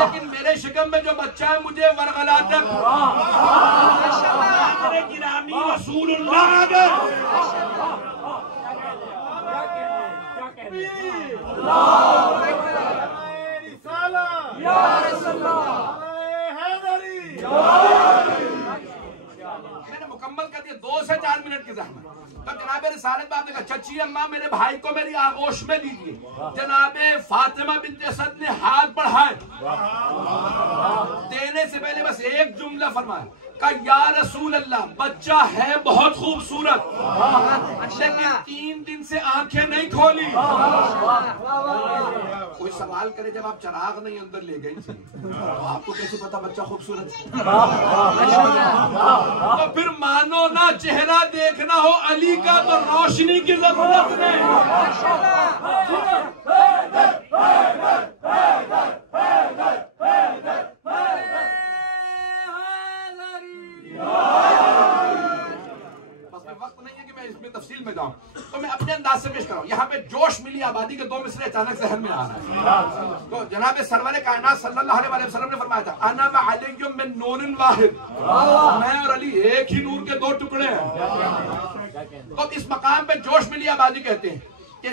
लेकिन मेरे शिकम में जो बच्चा है मुझे वरगलाता है। गिरामी रसूलुल्लाह मैंने मुकम्मल कर दिया 2 से 4 मिनट की जहमत। तो जनाबे रिसालत बाप ने कहा चची अम्मा मेरे भाई को मेरी आगोश में दीजिए। जनाबे फातिमा बिन्त असद ने हाथ बढ़ाए, देने से पहले बस एक जुमला फरमाया, कहा या रसूल अल्लाह बच्चा है बहुत खूबसूरत, लेकिन 3 दिन से आंखें नहीं खोली। कोई सवाल करे जब आप चराग नहीं अंदर ले गई थी तो आपको कैसे पता बच्चा खूबसूरत? तो फिर मानो ना चेहरा देखना हो अली का तो रोशनी की जरूरत नहीं। वक्त नहीं है कि मैं इसमें तफसील में जाऊं, तो मैं अपने अंदाज से पेश कर रहा हूं। यहाँ पे जोश मिली आबादी के 2 मिसरे अचानक जहन में आ रहा है। तो जनाब सरवर कायनात सल्लल्लाहु अलैहि वसल्लम ने फरमाया था, अना व अली मिन नूरिन वाहिद, मैं और अली एक ही नूर के 2 टुकड़े हैं। तो इस मकाम पे जोश मिली आबादी कहते हैं कि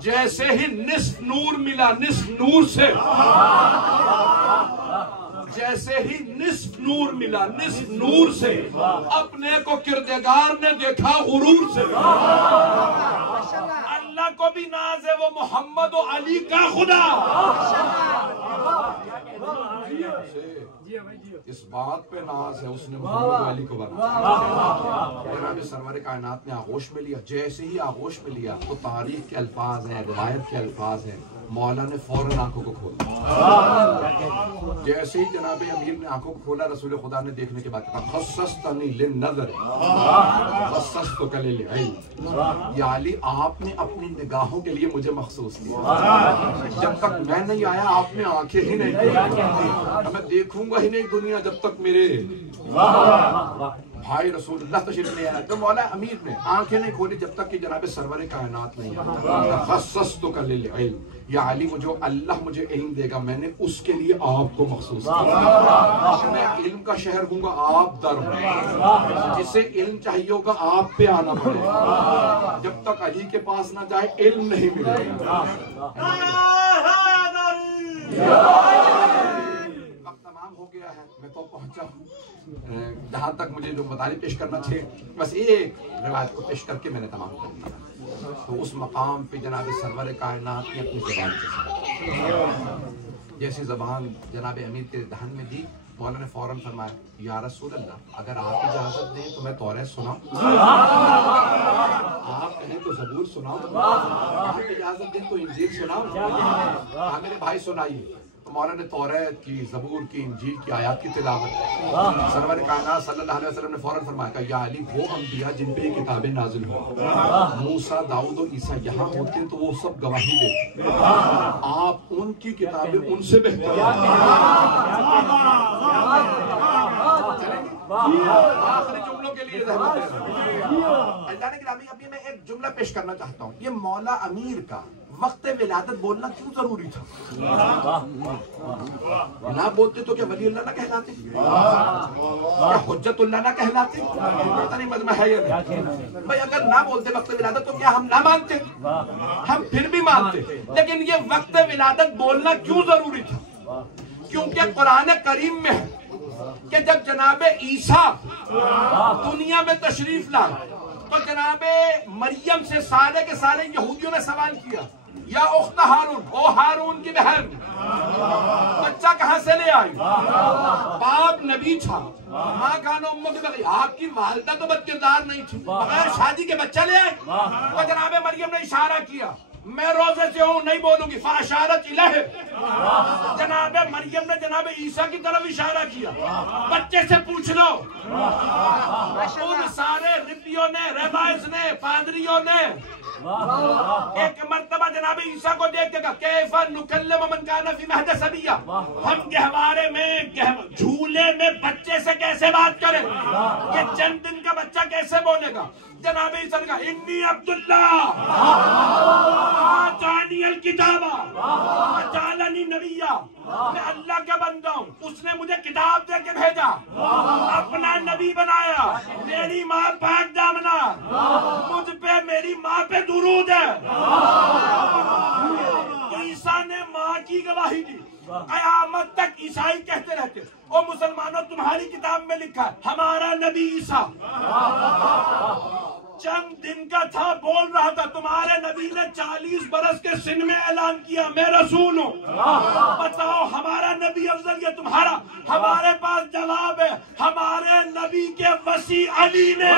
जैसे ही निस्फ नूर मिला, निस्फ नूर से जैसे ही निस्फ नूर मिला, निस्फ नूर से अपने को किरदेगार ने देखा गुरूर से। अल्लाह को भी नाज है वो मोहम्मद और अली का खुदा। इस बात पे नाज है उसने मोहम्मद अली को बनाया। सरवर कायनात ने आगोश में लिया, जैसे ही आगोश में लिया तो तारीख के अल्फाज हैं, रिवायत के अल्फाज हैं, मौला ने फौरन आंखों को खोला। जैसे ही जनाब अमीर ने आंखों को खोला, रसूल खुदा ने देखने के बाद कहा खस्सस्तनी लिन्नज़र खस्सस्तुक लिल-इल्म, या अली आपने अपनी निगाहों के लिए मुझे मखसूस किया। जब तक मैं नहीं आया आपने आंखें ही नहीं खोली, मैं देखूंगा ही नहीं दुनिया जब तक मेरे भाई रसूलुल्लाह तशरीफ नहीं आया। तो मौला अमीर ने आंखें नहीं खोली जब तक कि जनाब सरवर कायनात नहीं आया। खस्सस्तुक लिल-इल्म, या अली वो जो अल्लाह मुझे इल्म देगा मैंने उसके लिए आपको मखसूस किया। मैं इल्म का शहर हूँगा, आप दर हो, जिसे इल्म चाहिए होगा आप पे आना पड़ेगा। जब तक अली के पास ना जाए इल्म नहीं मिलेगा। तमाम हो गया है, मैं तो पहुंचा हूँ जहाँ तक मुझे जो बताने पेश करना चाहिए, बस एक रिवायत को पेश करके मैंने तमाम कर दिया। तो उस मकाम पे जनाब सरवर कायनात ने अपनी ज़बान के जैसी ज़बान जनाब अमीर के दहन में दी, मौला ने फौरन फरमाया, या रसूल अल्लाह अगर आप इजाज़त दें तो मैं तौरात सुनाऊं, आप कहें तो ज़बूर सुनाऊं, आप इजाज़त दें तो इंजील सुनाऊं। हाँ मेरे भाई सुनाइए। तो मौला ने तौरात की, ज़बूर की, इंजील की आयात की तिलावत। सरवर कायनात सल्लल्लाहु अलैहि वसल्लम ने फौरन फरमाया, या अली वो अंबिया जिन पे किताबें नाजिल हो, मूसा, दाऊद और ईसा यहाँ होते तो वो सब गवाही देते, आप उनकी किताबें उनसे बेहतर। आखिरी जुमलों के लिए अभी मैं एक जुमला पेश करना चाहता हूँ। ये मौला अमीर का वक्त विलादत बोलना क्यों जरूरी था? ना बोलते तो क्या वली अल्लाह ना कहलाते, क्या हुज्जतुल्लाह ना कहलाते? पता नहीं मजमा है या नहीं भाई। अगर ना बोलते वक्त विलादत तो क्या हम ना मानते? हम फिर भी मानते, लेकिन ये वक्त विलादत बोलना क्यों जरूरी था? क्योंकि कुरान करीम में है कि जब जनाबे ईसा दुनिया में तशरीफ लाए तो जनाबे मरियम से सारे के सारे यहूदियों ने सवाल किया, या उख्त हारून, ओ हारून की बहन, बच्चा कहां से ले आई? बाप नबी था, माँ खाना उम्मों की बगैर, आपकी वालिदा तो बदकिरदार नहीं थी, बगैर शादी के बच्चा ले आई। तो जनाबे मरियम ने इशारा किया, मैं रोजे से हूँ, नहीं बोलूंगी। फअशारत इलैहि, जनाबे मरियम ने जनाबे ईसा की तरफ इशारा किया। बच्चे से पूछ लो। उन सारे रिबियों ने, रेबाइस ने, पादरियों ने एक मर्तबा जनाबे ईसा को देख के कहा, कैफा नुकल्लिमु मन काना फी महद सबिया, हम गहवारे में झूले में बच्चे से कैसे बात करें? ये चंद दिन का बच्चा कैसे बोलेगा? जनाबे ईसा ने कहा, इन्नी अब्दुल्लाह आतानियल किताबा वजालनी नबिया, मैं अल्लाह का बंदा हूँ, उसने मुझे किताब दे के भेजा, अपना नबी बनाया, मेरी माँ पाक दामना, मुझ पे मेरी माँ पे दुरूद है। ईसा ने माँ की गवाही दी। कयामत तक ईसाई कहते रहते, ओ मुसलमानों तुम्हारी किताब में लिखा है हमारा नबी ईसा चंद दिन का था, बोल रहा था, तुम्हारे नबी ने 40 बरस के सिन में ऐलान किया मैं रसूल हूँ। बताओ हमारा नबी अफजल या तुम्हारा? हमारे पास जवाब है, हमारे नबी के वसी अली ने।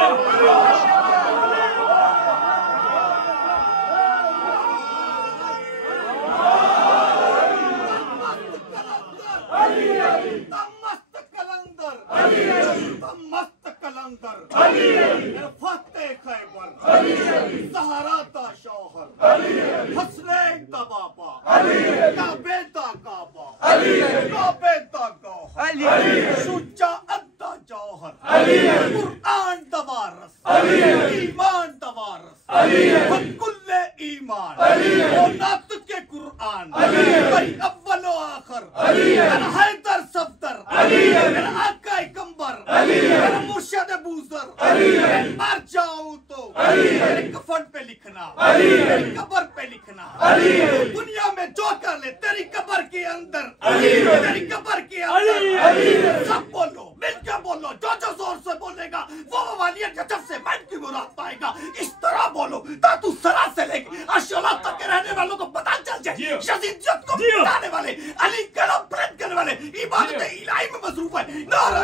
फतेह खैबर, सहारा दा शौहर, हसनैन दा बाबा, काबे दा काबा, काबे दा गौहर, शुजाअत दा जौहर, कुरान दा वारिस, ईमान दा वारिस, कुल्ले ईमान, औलाद के कुरान, अव्वल व आखिर, हैदर सफदर, आका कंबर, मुर्शिद बूजर, मर जाऊं तो मेरे कफन पे लिखना, मेरी कब्र पे लिखना, दुनिया में जो कर ले तेरी कब्र के अंदर, तेरी कब्र के अंदर। सब बोलो, मिलकर बोलो, जो जो जोर से बोलेगा वो वालियत गजब से मन की मुराद पाएगा। इस तरह बोलो ताकि सरा से लेके अशला तक के रहने वालों को पता चल जाए शजीयत को मिटाने वाले, अली कलम प्रेम करने वाले इबादत इलाही में मसरूफ है। नारे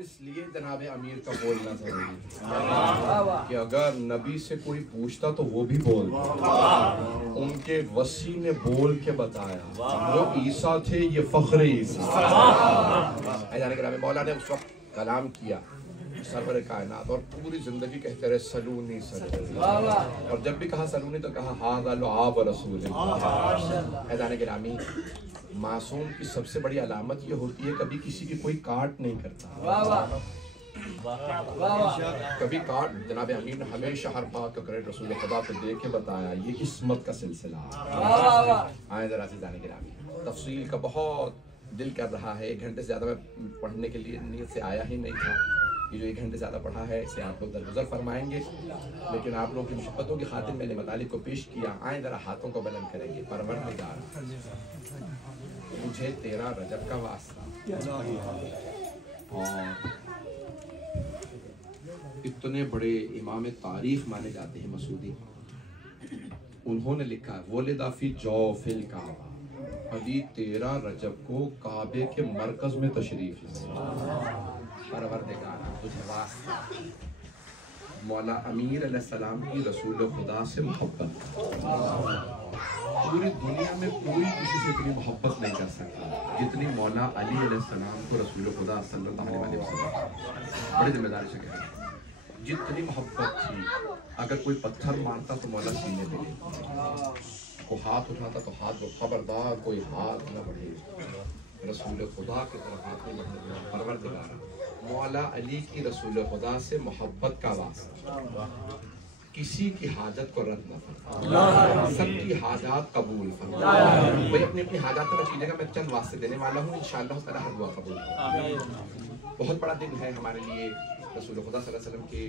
इसलिए जनाब अमीर का बोलना जरूरी है कि अगर नबी से कोई पूछता तो वो भी बोलता। उनके वसी ने बोल के बताया वो ईसा थे, ये फख्र ईसा। मौला ने उस वक्त कलाम किया सरवर कायनात और पूरी जिंदगी कहते रहे सलूनी सलूनी, और जब भी कहा सलूनी तो कहा हाज़ा लुआब रसूल। ऐदान गिरामी, मासूम की सबसे बड़ी अलामत ये होती है कभी किसी की कोई काट नहीं करता। कभी काट, जनाब अमीर ने हमेशा हर बात को करे रसूल खुदा को देख के बताया ये किस्मत का सिलसिला। आए जरा से जाने गिरामी, तफसील का बहुत दिल कर रहा है। 1 घंटे से ज़्यादा मैं पढ़ने के लिए नीयत से आया ही नहीं था। ये जो 1 घंटे ज़्यादा पढ़ा है इसे आप लोग दरगुजर फरमाएंगे, लेकिन आप लोगों की मुहब्बतों की खातिर मैंने मतालिब को पेश किया। आए ज़रा हाथों को बुलंद करेंगे। परवरदिगार मुझे तेरा रजब का वास्ता, और इतने बड़े इमाम तारीख माने जाते हैं मसूदी, उन्होंने लिखा है वोलिदा फी जौफिल काबा, अली 13 रजब को काबे के मरकज में तशरीफ लाए। परवरदिगार तुझे वास्ता, मौला अमीर अलैहिस्सलाम की रसूल खुदा से मोहब्बत। पूरी दुनिया में कोई किसी से इतनी मोहब्बत नहीं कर सकता जितनी मौला अली अलैहिस्सलाम को रसूल खुदा सल्लल्लाहु अलैहि वसल्लम। बड़ी जिम्मेदारी से कह रहे हैं, जितनी मोहब्बत थी, अगर कोई पत्थर मारता तो मौला सीने पे लेता, को हाथ उठाता तो हाथ वो खबरदार कोई हाथ न बढ़े रसूल खुदा की तरफ हाथ नहीं बढ़ने। परवरदिगार मौला अली की रसूल खुदा से मोहब्बत का वास्ता, किसी की हाजत को रद्द न फरमा, सबकी हाजात कबूल फरमा। भाई अपनी अपनी हाजात को रखिएगा, मैं चंद वास्ते देने वाला हूँ, इंशाअल्लाह ताला हर दुआ कबूल। बहुत बड़ा दिन है हमारे लिए। रसूल खुदा सल्लल्लाहु अलैहि वसल्लम के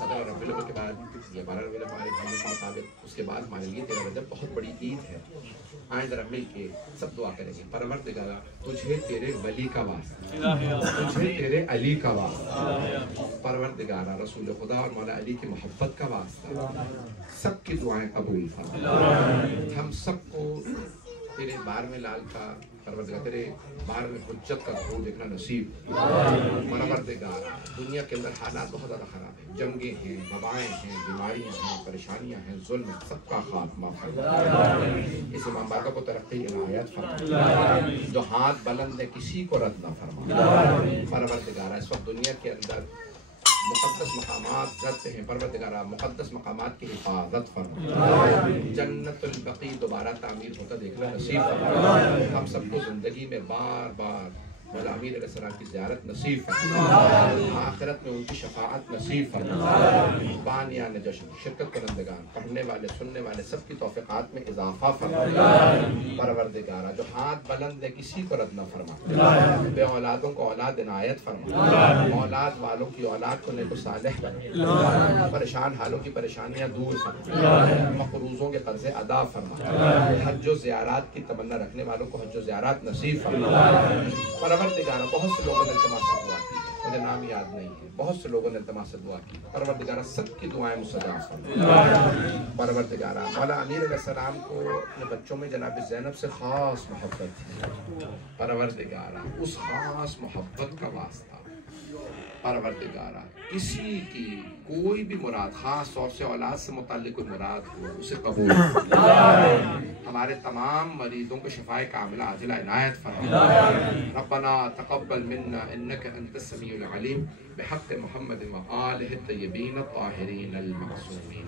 17 रबीउल अव्वल के बाद या 12 रबीउल अव्वल के मुताबिक उसके बाद हमारे लिए 13 रजब बहुत बड़ी ईद है। आए जरा मिल के सब दुआ करेंगे। परवरदिगार तुझे तेरे वली का वास्ता, तुझे तेरे अली का वास्ता, परवरदिगार रसूल खुदा और मौला अली की मोहब्बत का वास्ता, सबकी दुआएं कबूल फरमा। हम सबको तेरे बार में लाल का परवरदिगार, तेरे बार में हुज्जत का ज़हूर देखना नसीब परवरदिगार। दुनिया के अंदर हालात बहुत ज़्यादा ख़राब है, जंगें हैं, वबाएँ हैं, बीमारियाँ हैं, परेशानियाँ हैं, जुल्म है, सबका खात्मा फरमा। इस इमाम बारका को तरक्की इनायत फरमा, जो हाथ बुलंद है किसी को रद्द न फरमा परवरदिगार। इस वक्त दुनिया के अंदर मुक़द्दस मकामात रद्द हैं परवरदिगार, मुक़द्दस मकामात की हिफाजत फरमा, जन्नतुल बक़ी दोबारा तामीर होता देखना नसीब फरमा। हम सबको ज़िंदगी में बार बार मौला अमीर अलैहिस्सलाम की ज़ियारत नसीब फरमा, आखिरत में उनकी शफ़ाअत नसीब फरमा। बानियान जश्न, शिरकत करंदगान, पढ़ने वाले सुनने वाले सबकी तौफ़ीक़ात में इजाफ़ा फरमा परवरदिगार। जो हाथ बुलंद है किसी को रद्द न फरमा, बे औलादों को औलाद इनायत फरमा, औलाद वालों की औलाद को नेक सालेह बना, परेशान हालों की परेशानियाँ दूर फरमा, मक़रूज़ों के कर्ज़े अदा फरमा, हज व ज़ियारत की तमन्ना रखने वालों को हज व ज़ियारत नसीब फरमा परवरदिगार। बहुत से लोगों ने इल्तिमास से दुआ की, मुझे नाम याद नहीं है, बहुत से लोगों ने इल्तिमास से दुआ की परवरदिगार, सबकी दुआएं मुस्तजाब फरमा परवरदिगार। मौला अमीर अलैहिस्सलाम को अपने बच्चों में जनाब ज़ैनब से ख़ास मोहब्बत थी परवरदिगार, उस ख़ास मोहब्बत का वास्ता परवरदिगार, किसी की कोई भी मुराद, खास तौर से औलाद से मुताल्लिक़ कोई मुराद हो उसे कबूल, हमारे तमाम मरीजों को शफ़ाए कामिला आजिला इनायत फरमा। रब्बना तक़ब्बल मिन्ना इन्नका अंतस समीउल अलीम बिहक़्क़ि मुहम्मद व आलिहि तय्यबीन अत्ताहिरीन अल मअसूमीन।